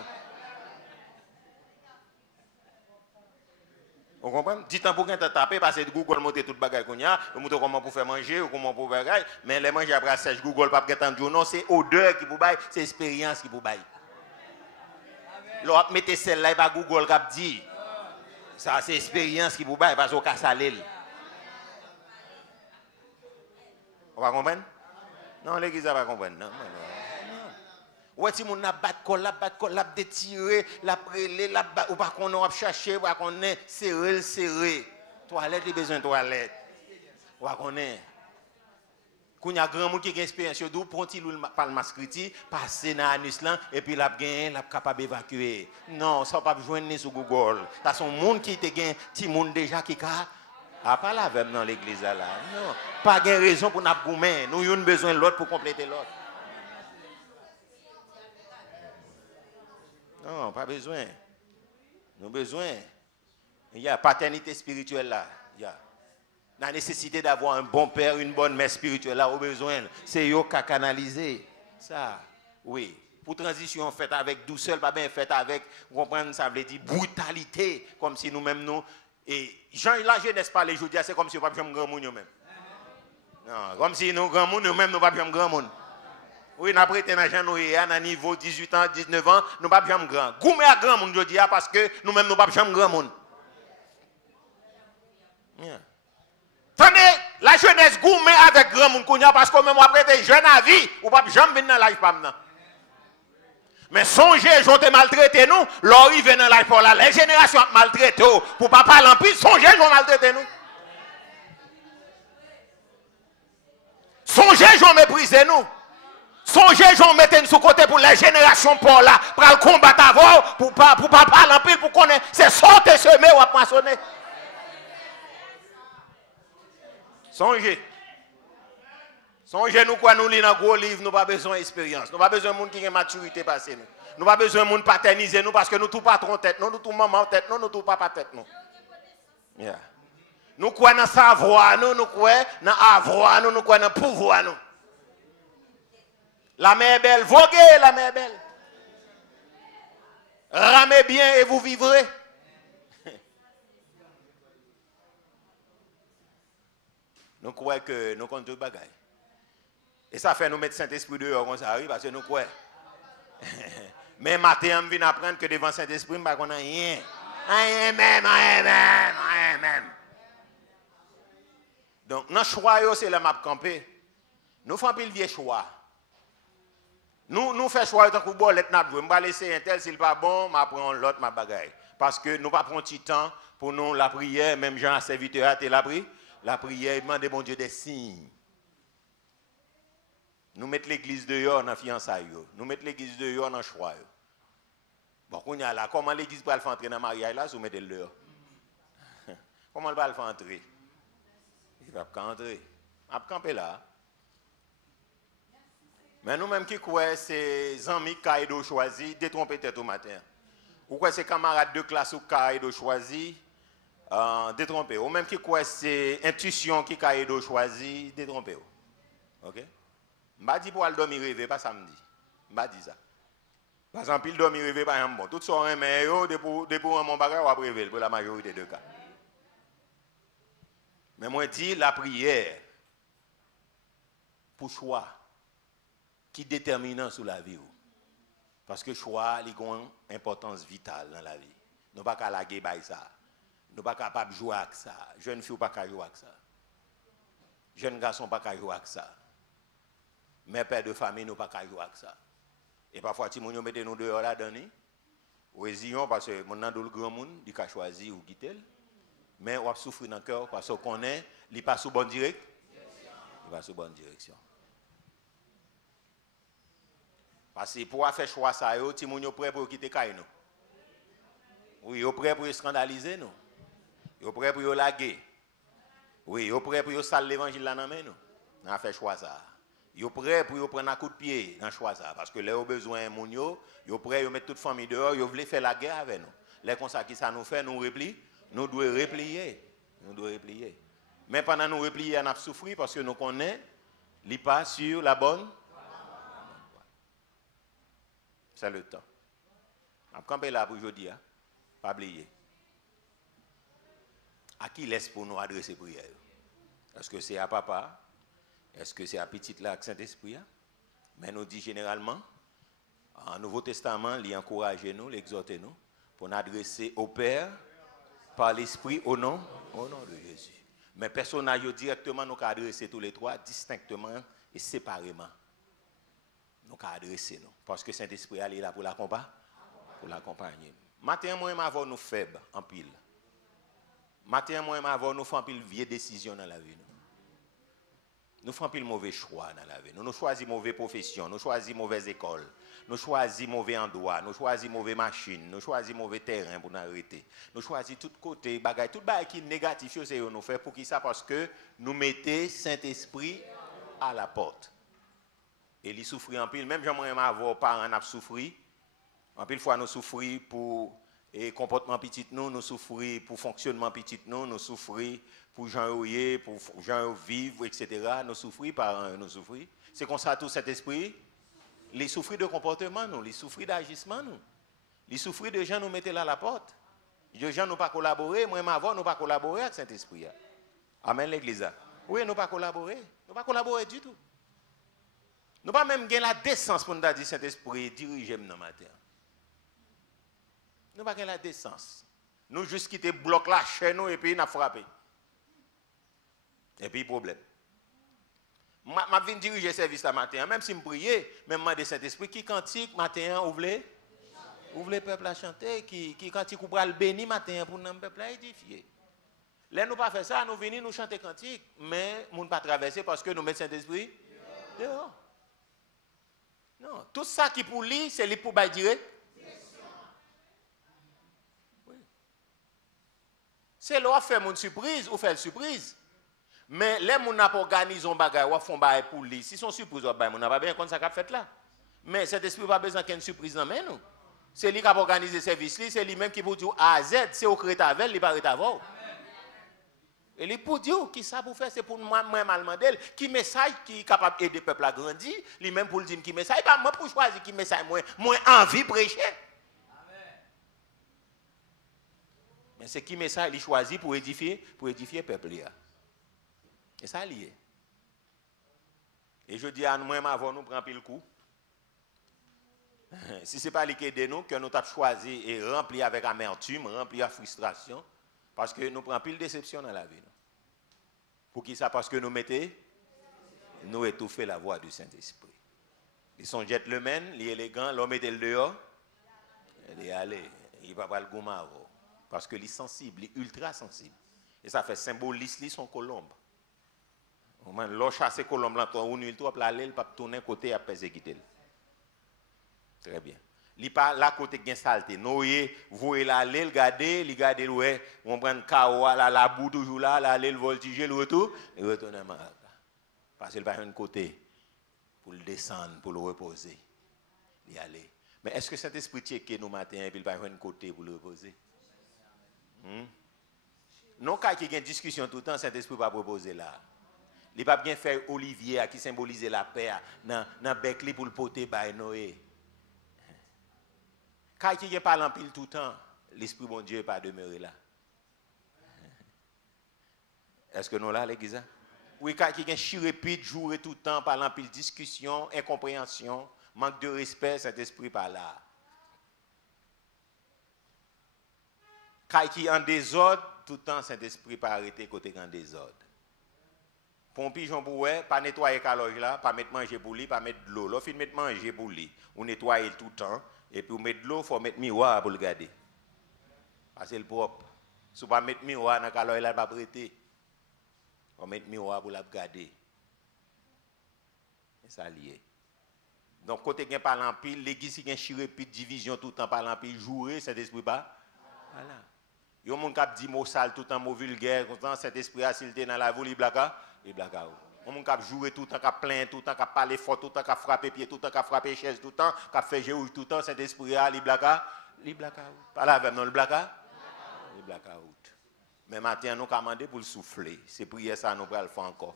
vous comprenez? Dit-on pour qu'on taper parce que Google monter toute bagaille qu'on y a, on montre comment pour faire manger ou comment pour faire bagaille, mais les manger après sèche Google pas qu'être non, c'est odeur qui pour bail, c'est expérience qui pour bail. L'on mettez celle-là pas Google qui dit. Ça c'est expérience qui pour bail parce qu'on casse l'île. On va comprendre? Non, l'église va pas comprendre. Non. Ouais, si mon a battre la détirer, la préler, la ou pas qu'on a chercher, ou pas qu'on est serré. Toilette, il besoin de toilette. Ou pas qu'on est. Quand il y a grand monde qui a expérience, d'où prend il par le mascriti, passer dans l'anus là, et puis la capable d'évacuer. Non, ça pas besoin de sur Google. Ça son monde qui te gagne, petit monde déjà qui a pas la même dans l'église là. Non, pas de raison pour nous goumer. Nous avons besoin de l'autre pour compléter l'autre. Non, pas besoin. Nous avons besoin. Il y a paternité spirituelle là. Il y a la nécessité d'avoir un bon père, une bonne mère spirituelle là, au besoin. C'est eux qui canaliser. Ça, oui. Pour transition faite avec douceur, pas bien faite avec, vous comprenez, ça veut dire brutalité, comme si nous-mêmes nous. Et Jean, la jeunesse parle aujourd'hui, c'est comme si nous ne pouvions pas grand monde nous-mêmes. Non, comme si nous grand monde nous-mêmes, nous ne pouvions pas grand monde. Oui, nous avons prêté l'argent, nous sommes à niveau 18 ans, 19 ans, nous ne pouvons pas grand. Goumé à grand monde, je dis, parce que nous-mêmes, nous ne pouvons pas grand monde. Yeah. Tenez, la jeunesse goumé avec grand monde, parce que même après des jeunes à vie, ou pas jamais venir dans l'âge pas maintenant. Mais songez, j'ont été maltraité nous, l'orrive dans l'âge pour là, les générations maltraitées, pour pas parler en plus, songez, j'ont maltraité nous. Songez, j'ont méprisé nous. Songez, j'en mettez sous côté pour les générations pour là, pour le combattre avant, pour pas parler en pile, pour qu'on ait, c'est sortir semé ou à maçonner. Songez. Songez, nous quoi nous lisons dans gros livre, nous pas besoin d'expérience, nous pas besoin de monde qui a maturité passée nous. Nous pas besoin de monde paterniser nous parce que nous tout patron tête, nous tout maman tête, nous tout papa tête nous. Yeah. Nous quoi dans savoir, nous quoi dans avoir, nous quoi dans pouvoir nous. La mer est belle, voguez la mer est belle. Ramez bien et vous vivrez. Nous croyons que nous comptons tout bagaille. Et ça fait nous mettre Saint-Esprit dehors comme ça, oui, parce que nous croyons. Mais matin, on vient apprendre que devant Saint-Esprit, on n'a rien. Rien même. Donc, dans le choix, c'est le map campé. Nous faisons un vieux choix. Nous faisons choix tant que bon, on va laisser un tel, s'il n'est pas bon, on prend l'autre, ma bagaille. Parce que nous ne pas prendre du temps pour nous la prière, même Jean a serviteur à la prière. La prière, il demande bon Dieu des signes. Nous mettons l'église dehors dans la fiançailles. Nous mettons l'église dehors dans le choix. Bon, on y a là, comment l'église va le faire entrer dans le mariage là, si vous mettez le dehors? Comment elle va le faire entrer? Il va pas entrer. Il va camper là. Mais nous-mêmes qui croyons, c'est amis qui ont choisi, détromper tête au matin. Ou quoi, c'est camarades de classe qui ont choisi, détromper. Ou même qui croyons, c'est intuition qui ont choisi, détromper. Ok? Je ne dis pas pour aller dormir rêver, pas samedi. Je ne dis ça. Par exemple, il dormir rêver, pas un bon. Tout ça, mais depuis mon bagage, on va rêver pour la majorité des cas. Mais moi, je dis la prière pour choix qui est déterminant sur la vie. Parce que choix a une importance vitale dans la vie. Nous ne pouvons pas laguer ça. Nous ne sommes pas capables de jouer avec ça. Jeunes filles ne peuvent pas jouer avec ça. Jeunes garçons ne peuvent pas jouer avec ça. Mes pères de famille ne peuvent pas jouer avec ça. Et parfois, si nous mettons nous dehors là-dedans, ou hésitons parce que mon nom le grand monde, il a choisi ou quitter. Mais on souffre dans le cœur parce qu'on est, il n'est pas sous bonne direction. Il va sous bonne direction. Parce que pour faire choix ça, tout le monde est prêt pour quitter Kaino. Oui, ils sont prêts pour scandaliser nous. Ils sont prêts pour laguer. Oui, ils sont prêts pour saler l'évangile là dans nous. On a fait choix ça. Ils sont prêts pour prendre un coup de pied dans le choix ça. Parce que là, ils ont besoin de moun yo, ils sont prêts à mettre toute famille dehors, ils veulent faire la guerre avec nous. Les comme ça qui ça nous fait, nous replier. Nous devons replier. Nous devons replier. Mais pendant nous replier, on a souffert parce que nous connaissons, il n'est pas sur la bonne. C'est le temps. Quand on est là pour aujourd'hui, pas oublier. À qui laisse pour nous adresser prière? Est-ce que c'est à papa? Est-ce que c'est à petite là avec Saint-Esprit? Mais nous dit généralement, en Nouveau Testament, il encourage nous, l'exhorte nous, pour nous adresser au Père par l'Esprit au nom de Jésus. Mais personnage directement, nous adresser tous les trois distinctement et séparément. Nous adresser nous. Parce que Saint-Esprit est là pour l'accompagner. Matin, moi, je nous faibles en pile. Matin, moi, je nous faisons pile vieille décision dans la vie. Nous faisons pile mauvais choix dans la vie. Nous choisissons mauvaise profession, nous choisissons mauvaise école, nous choisissons mauvais endroit, nous choisissons mauvaise machine, nous choisissons mauvais terrain pour nous arrêter. Nous choisissons tout côté, bagay, tout bagay qui est négatif, c'est nous faire pour qui ça? Parce que nous mettons Saint-Esprit à la porte. Et il souffre en pile, même Jean-Moïse Mavo, parents ont souffert. En pile fois, nous souffrons pour le comportement petit, nous souffrons pour le fonctionnement petit, nous souffrons pour gens pour gens vivre, etc. Nous souffrons, parents, nous souffrons. C'est comme ça tout cet esprit. Les souffrir de comportement, nous, les souffrir d'agissement, nous. Les souffrir de gens nous mettez là à la porte. Les gens nous pas collaborer, moi avant nous pas collaborer avec Saint-Esprit. Amen l'église. Oui, nous pas collaborer. Nous pas collaborer du tout. Nous pas même gagner la décence pour nous dire Saint-Esprit dirige-moi dans matin. Nous pas gagner la décence. Nous juste quitter bloc là chez nous et puis nous frapper. Et puis problème. Je viens diriger le service ce matin, même si je prie, même de Saint-Esprit, qui cantique matin, ouvre le peuple à chanter, qui cantique ou le béni matin pour le peuple à édifier. Là, nous pas faire ça, nous venons nous chanter cantique, mais nous ne pas traverser parce que nous mettons Saint-Esprit dehors. Non, tout ça qui pour lui, c'est lui pour dire. Oui. C'est là où faire une surprise ou faire une surprise. Mais les gens qui organisent un bagage ou font bagage pour lui, si son surprise on n'a pas bien comme ça qu'a fait là. Mais cet esprit pas besoin qu'il y ait une surprise dans nous. C'est lui qui a organisé le service, c'est lui-même qui pour dire A à Z, c'est au crétavel, il pas rétavol. Et lui pour dire qui ça pour faire, c'est pour moi mal mandel, qui message qui est capable d'aider le peuple à grandir, lui-même pour le dire qui message, pas moi pour choisir qui message moi envie prêcher. Mais c'est qui message il choisit pour édifier le peuple là. Et ça lié. Et je dis à nous, avant nous prendre le coup. Si ce n'est pas lui qui aide nous, que nous avons choisi et rempli avec amertume, rempli avec frustration, parce que nous prenons pile déception dans la vie. Pour qui ça? Parce que nous étouffer la voix du Saint-Esprit. Ils sont gentlemen, ils sont élégants, l'homme est dehors, il est allé, il va pas le goût parce que il est sensible, il est ultra sensible. Et ça fait symbolise son colombe. L'on chasse les colombes, on huile trop, la l'aile, pas tourner côté après quitter. Très bien. Il pas là côté gain saleté. Noyer, voyez la l'aile, regardez ouais, on prend cao la boue toujours là, la l'aile voltiger le retour et retourner mal. Parce qu'il pas un côté pour le descendre, pour le reposer. Y aller. Mais est-ce que cet esprit qui est nous matin et puis il pas un côté pour le reposer? Non, quand il y a une discussion tout le temps, cet esprit va proposer là. Il ne va pas bien faire Olivier qui symbolise la paix dans bec pour le poter by Noé. Quand il parle en pile tout le temps, l'esprit bon Dieu n'est pas demeuré là. Est-ce que nous là, l'église? Oui, quand il y a chirépite, jour et tout le temps, parlant en pile discussion, incompréhension, manque de respect, cet esprit pas là. Quand il y a en désordre, tout le temps, cet esprit pas arrêté côté en désordre. Pour un pigeon pour pas nettoyer la caloge là, pas mettre manger pour lui, pas mettre de l'eau. L'offre mettre manger pour lui. On nettoie tout le temps. Et puis on met de l'eau, il faut mettre miroir pour le garder. Parce que c'est le propre. Si vous ne mettez pas miroir dans le calor, il n'a pas prêté. On met miroir pour la garder. C'est ça lié. Donc, côté qui parle en pile, l'église qui a chiré puis division tout le temps parle en pile, jouer, cet esprit pas. Voilà. Il y a des gens qui disent mots sales tout le temps, mots vulgaires, cet esprit a s'il dans la voie, il blague. Il blague. Il y a des gens qui jouent tout le temps, qui plaint tout le temps, qui parlent fort tout le temps, qui frappent pied tout le temps, qui frappent chaise tout le temps, qui fait géouille tout le temps, cet esprit a, il blague. Il blague. Pas là avec nous, il blague. Il blague. Mais maintenant, nous commandons pour le souffler. C'est prier ça, nous allons le faire encore.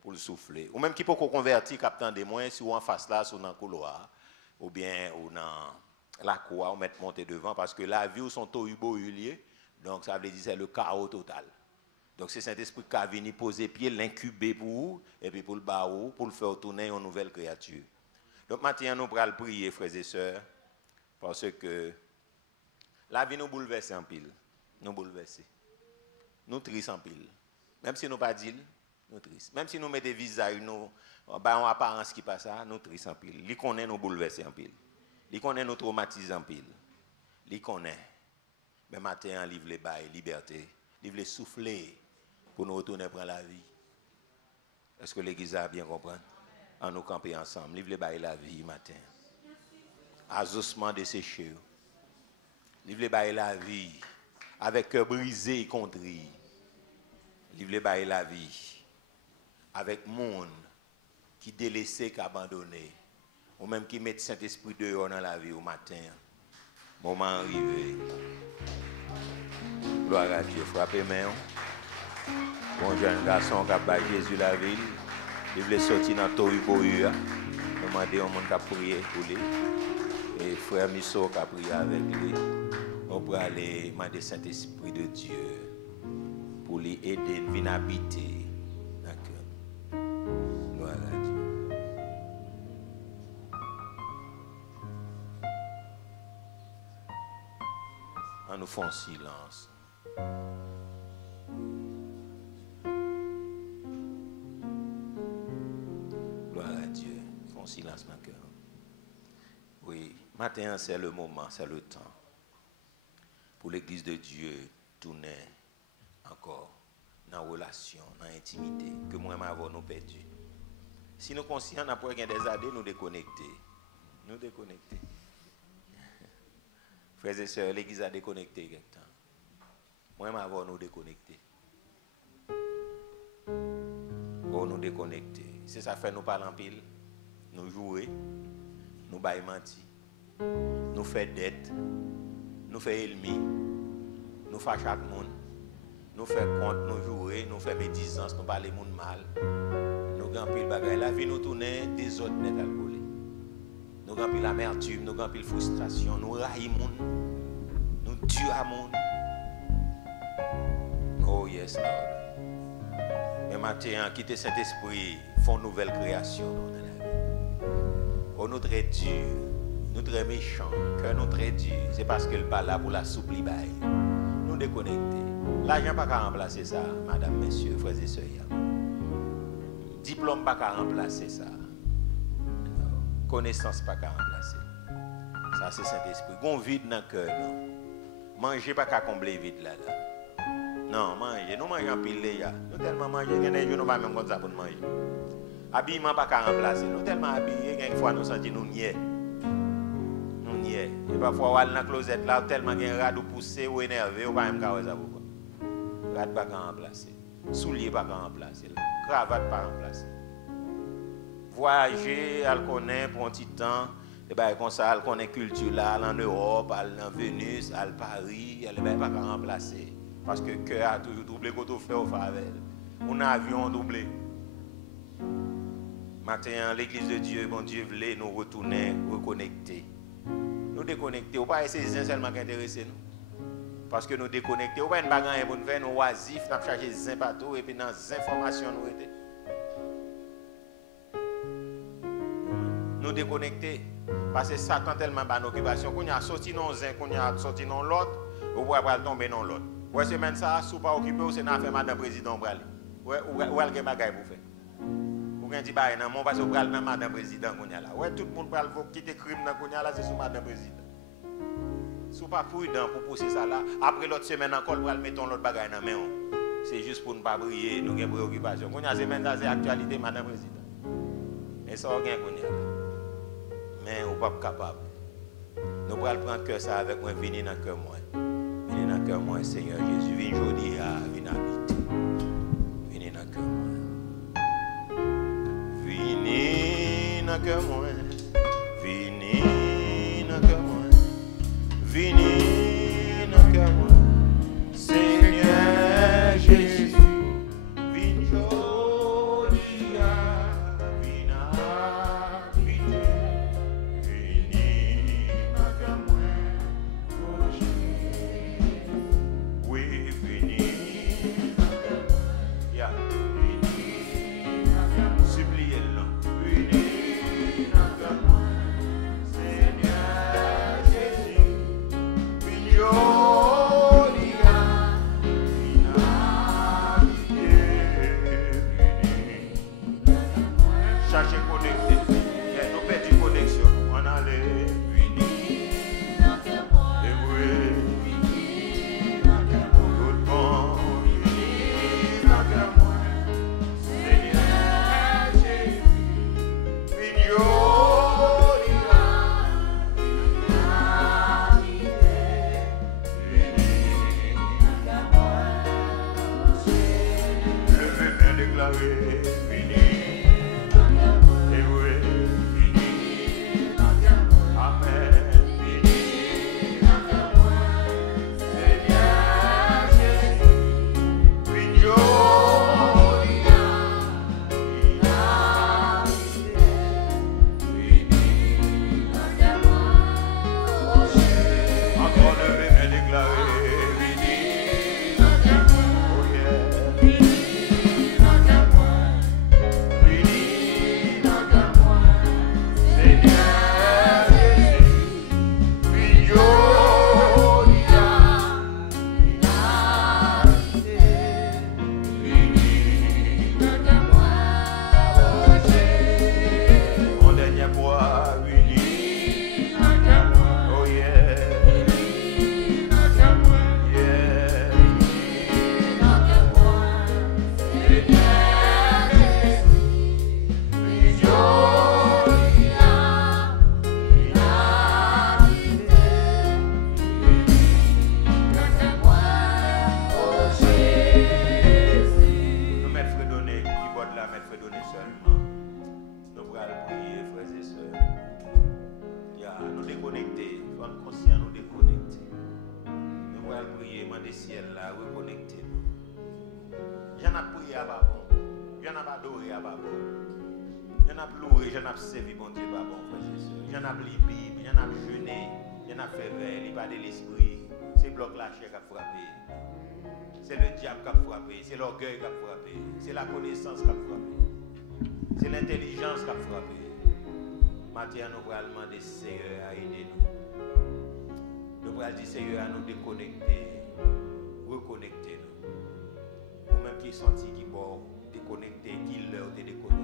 Pour le souffler. Ou même qui peut convertir, captant des moins, si ou en face là, ou dans le couloir, ou bien ou dans la cour, ou mettre monter devant, parce que la vie, ou son taux lié, donc ça veut dire c'est le chaos total. Donc c'est Saint-Esprit qui a venu poser pied, l'incuber pour vous, et puis pour le barreau, pour le faire tourner en nouvelle créature. Donc maintenant, nous allons prier, frères et sœurs, parce que la vie nous bouleverse en pile. Nous bouleverse. Nous triste en pile. Même si nous pas dit, nous triste. Même si nous mettons des visages, nous avons apparence qui passe ça, nous triste en pile. Li connaît nous bouleverser en pile. Li connaît nous traumatiser en pile. Li connaît. Mais matin, on livre les bails, liberté. Livre les souffler pour nous retourner prendre la vie. Est-ce que l'église a bien compris? En nous camper ensemble. Livre les bails la vie matin. Azoussement desséché. Livre les bails la vie. Avec cœur brisé et contrit. Livre les bails la vie. Avec monde qui délaissé, qui abandonné. Ou même qui met Saint-Esprit dehors dans la vie au matin. Moment arrivé. Gloire à Dieu. Frappez main. Bon jeune garçon qui a battu Jésus la ville. Il voulait sortir dans le Toriboua. Demander au monde qui a prié pour lui. Et frère Misso qui a prié avec lui. On peut aller demander Saint-Esprit de Dieu pour lui aider à venir habiter dans le cœur. Gloire à Dieu. On nous fait silence. Gloire à Dieu. Font silence dans le cœur. Oui, matin c'est le moment, c'est le temps. Pour l'Église de Dieu, tourner encore dans la relation, dans l'intimité, que moi m'avons nous perdu. Si nous conscients, après des années, nous déconnecter. Nous déconnecter. Frères et sœurs, l'Église a déconnecté quelque temps. Moi m'avons nous déconnecter. Oh, nous déconnecter. C'est ça fait nous parler en pile. Nous jouer, nous bailler menti, nous faire dette. Nous faisons ennemi, nous faisons chaque monde, nous faisons compte, nous jouons, nous faisons médisance, nous parlons de monde mal, nous gagnons pile bagaille. La vie nous tourne des autres net alcooliques. Nous gagnons pile amertume, nous gagnons pile frustration, nous raillons, nous tuons monde. Oh yes, Lord. Mais maintenant, quitter cet esprit, font nouvelle création dans la vie. Oh, nous très dur. Nous très méchants, cœur nous très dur, c'est parce qu'elle pas là pour la soupli bail. Nous déconnecter. L'argent pas qu'à remplacer ça, madame, messieurs, frères et sœurs. Diplôme pas qu'à remplacer ça. Connaissance pas qu'à remplacer. Ça c'est Saint-Esprit. Gon vide dans le cœur, non. Manger pas qu'à combler vide là. Non, manger. Nous mangeons pile là. Nous tellement manger, il y a des jours nous pas même comme ça pour manger. Habillement pas qu'à remplacer. Nous tellement habillés, quelquefois nous sentons nous niais. Et parfois, on va dans la closette là, tellement qu'il y a un rad poussé ou énervé, on va même faire ça. Rad pas remplacer. Soulier pas remplacer. Cravate pas remplacer. Voyager, elle connaît pour un petit temps, et bien comme ça, elle connaît culture là, en Europe, elle en Vénus, elle Paris, elle n'est pas remplacer. Parce que le cœur a toujours doublé quand on fait au Favel. On a avion doublé. Maintenant, l'église de Dieu, bon Dieu voulait nous retourner, reconnecter. Nous déconnecter, ou pas essayer seulement qui intéresse nous. Parce que nous déconnecter, ou pas une bagarre pour nous faire nous oisifs, nous chercher des partout et puis dans les informations nous étaient. Nous déconnecter. Parce que Satan tellement bonne occupation qu'on a sorti dans un, qu'on a sorti dans l'autre, ou va tomber dans l'autre. Ouais, c'est même ça, si vous pas occupé, c'est n'a fait madame président pour aller. Ouais, ou elle gagne bagaille pour faire. Ou bien dit bah non, mon parce que pral dans madame président qu'on a là. Ouais, tout le monde pral faut quitter crime dans qu'on a là, c'est sur madame président. Si pas prudent pour pousser ça là, après l'autre semaine encore, on va mettre l'autre bagaille dans la main. C'est juste pour ne pas briller, nous avons une préoccupation. Quand on a semaine, c'est l'actualité, Madame Président. Et ça, on a mais on n'est pas capable. Nous allons prendre cœur ça avec moi, venir dans le cœur moi. Venez dans le cœur moi, Seigneur Jésus. Viens aujourd'hui, viens habiter. Venez dans le cœur moi. Venez dans le cœur moi. Venez dans le cœur moi. Venez dans le cœur moi. Seigneur Jésus. Viens aujourd'hui, viens habiter. Venez dans le cœur moi. Oh Jésus. Oui, venez dans le cœur moi. Yeah. Venez dans le cœur moi. Suppliez-le. Venez dans le cœur moi. Seigneur Jésus. Viens aujourd'hui, viens habiter. Cherchez connecter. Nous perdons connexion. On allait. C'est le diable qui a frappé, c'est l'orgueil qui a frappé, c'est la connaissance qui a frappé, c'est l'intelligence qui a frappé. Maintenant, nous allons demander Seigneur à aider nous. Nous allons dire Seigneur à nous déconnecter, reconnecter nous. Nous-mêmes qui sont qui sont déconnectés, qui leur ont déconnecté.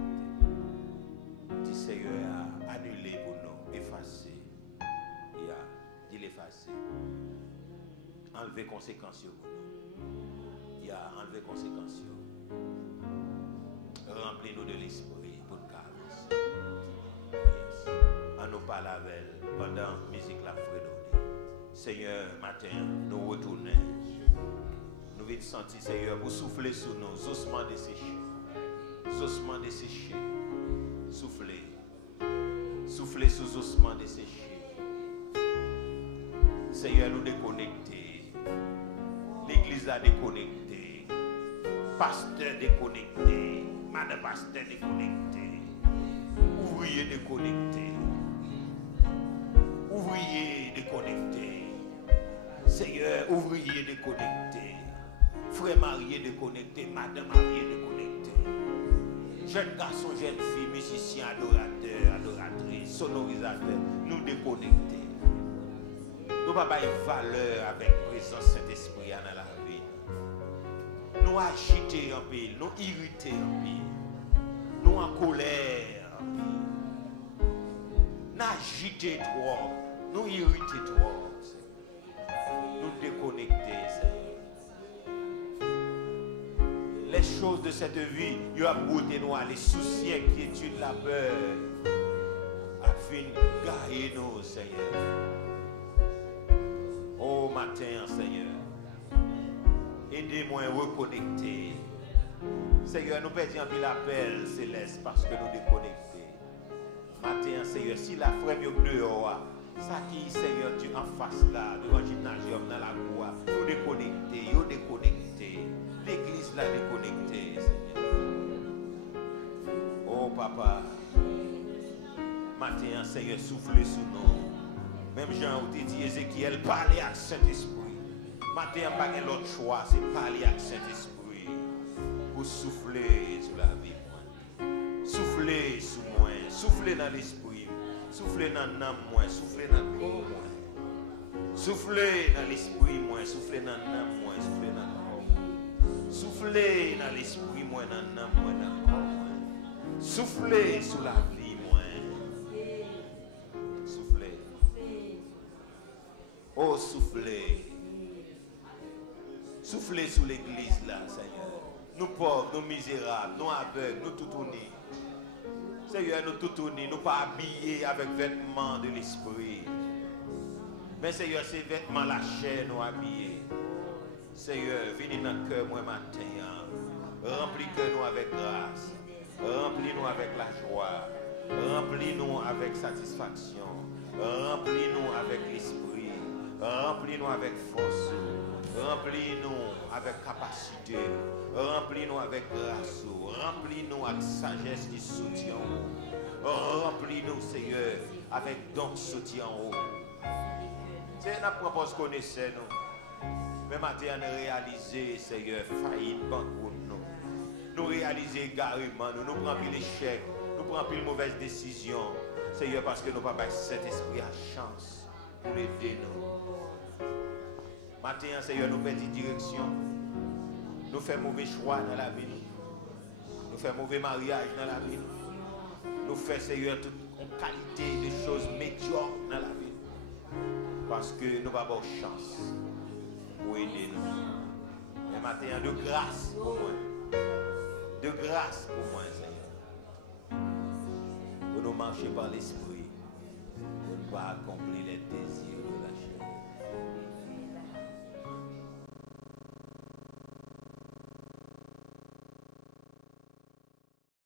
Dis Seigneur à annuler pour nous, effacer. Dis l'effacer. Enlever conséquences pour nous. Enlever conséquences. Remplis-nous de l'esprit pour nous avancer. Yes. En nous parler avec pendant la musique la fredonne. Seigneur, matin, nous retournons. Nous venons sentir, Seigneur, vous souffler sur nous, ossements desséchés. Ossements desséchés. Soufflez. Soufflez sous ossements desséchés. Seigneur, nous déconnecter. L'église a déconnecté. Pasteur déconnecté. Madame pasteur déconnecté. Ouvrier déconnecté. Ouvrier déconnecté. Seigneur, ouvrier déconnecté. Frère marié déconnecté. Madame mariée déconnecté. Jeunes garçons, jeunes filles, musiciens, adorateurs, adoratrices, sonorisateurs, nous déconnecter. Nous n'avons pas de valeur avec la présence Saint-Esprit dans la vie. Nous agiter en pile, nous irriter en pile, nous en colère en pile. Nous agiter trop, nous irriter trop. nous déconnecter, Seigneur. Les choses de cette vie, il y a bouté nous, les soucis, inquiétudes, la peur, afin de gagner nous, Seigneur. Oh matin, Seigneur, aidez-moi à reconnecter. Seigneur, nous perdons un l'appel céleste parce que nous déconnectés. Matin, Seigneur, si la frère est dehors, ça qui, Seigneur, tu en face là, devant le gymnasium, dans la cour, nous déconnectés, nous déconnectés. L'église l'a déconnectée, Seigneur. Oh papa, matin, Seigneur, soufflez sur nous. Même Jean ou dit Ézéchiel, parlez avec Saint-Esprit. Matin, pas de l'autre choix, c'est parler avec Saint-Esprit. Pour souffler sur la vie. Soufflez sur moi, soufflez dans l'esprit, soufflez dans l'âme, soufflez dans le corps. Soufflez dans l'esprit, soufflez dans l'âme, soufflez dans le corps. Soufflez dans l'esprit, dans l'âme, dans le corps. Soufflez sur la vie, soufflez. Oh, soufflez. Soufflez sur l'église là, Seigneur. Nous pauvres, nous misérables, nous aveugles, nous tout unis. Seigneur, nous tout unis, nous pas habillés avec vêtements de l'esprit. Mais Seigneur, ces vêtements, la chair, nous habillés. Seigneur, venez dans le cœur, moi, matin. Remplis-nous avec grâce. Remplis-nous avec la joie. Remplis-nous avec satisfaction. Remplis-nous avec l'esprit. Remplis-nous avec force. Remplis-nous avec capacité. Remplis-nous avec grâce. Remplis-nous avec sagesse qui soutient. Remplis-nous, Seigneur, avec don qui soutient en haut. C'est notre propose connaissez nous. Mais maintenant, nous réaliser, Seigneur, faillite, banqueroute nous. Nous réaliser égarement, nous prenons l'échec, nous prenons une mauvaise décision. Seigneur, parce que nous n'avons pas cet esprit à chance pour aider nous. Maintenant, Seigneur, nous perdons direction. Nous faisons mauvais choix dans la vie. Nous faisons mauvais mariage dans la vie. Nous faisons, Seigneur, toute qualité de choses médiocres dans la vie. Parce que nous n'avons pas de chance pour aider nous. Mais maintenant, de grâce pour moi. De grâce pour moi, Seigneur. Pour nous marcher par l'esprit. Pour ne pas accomplir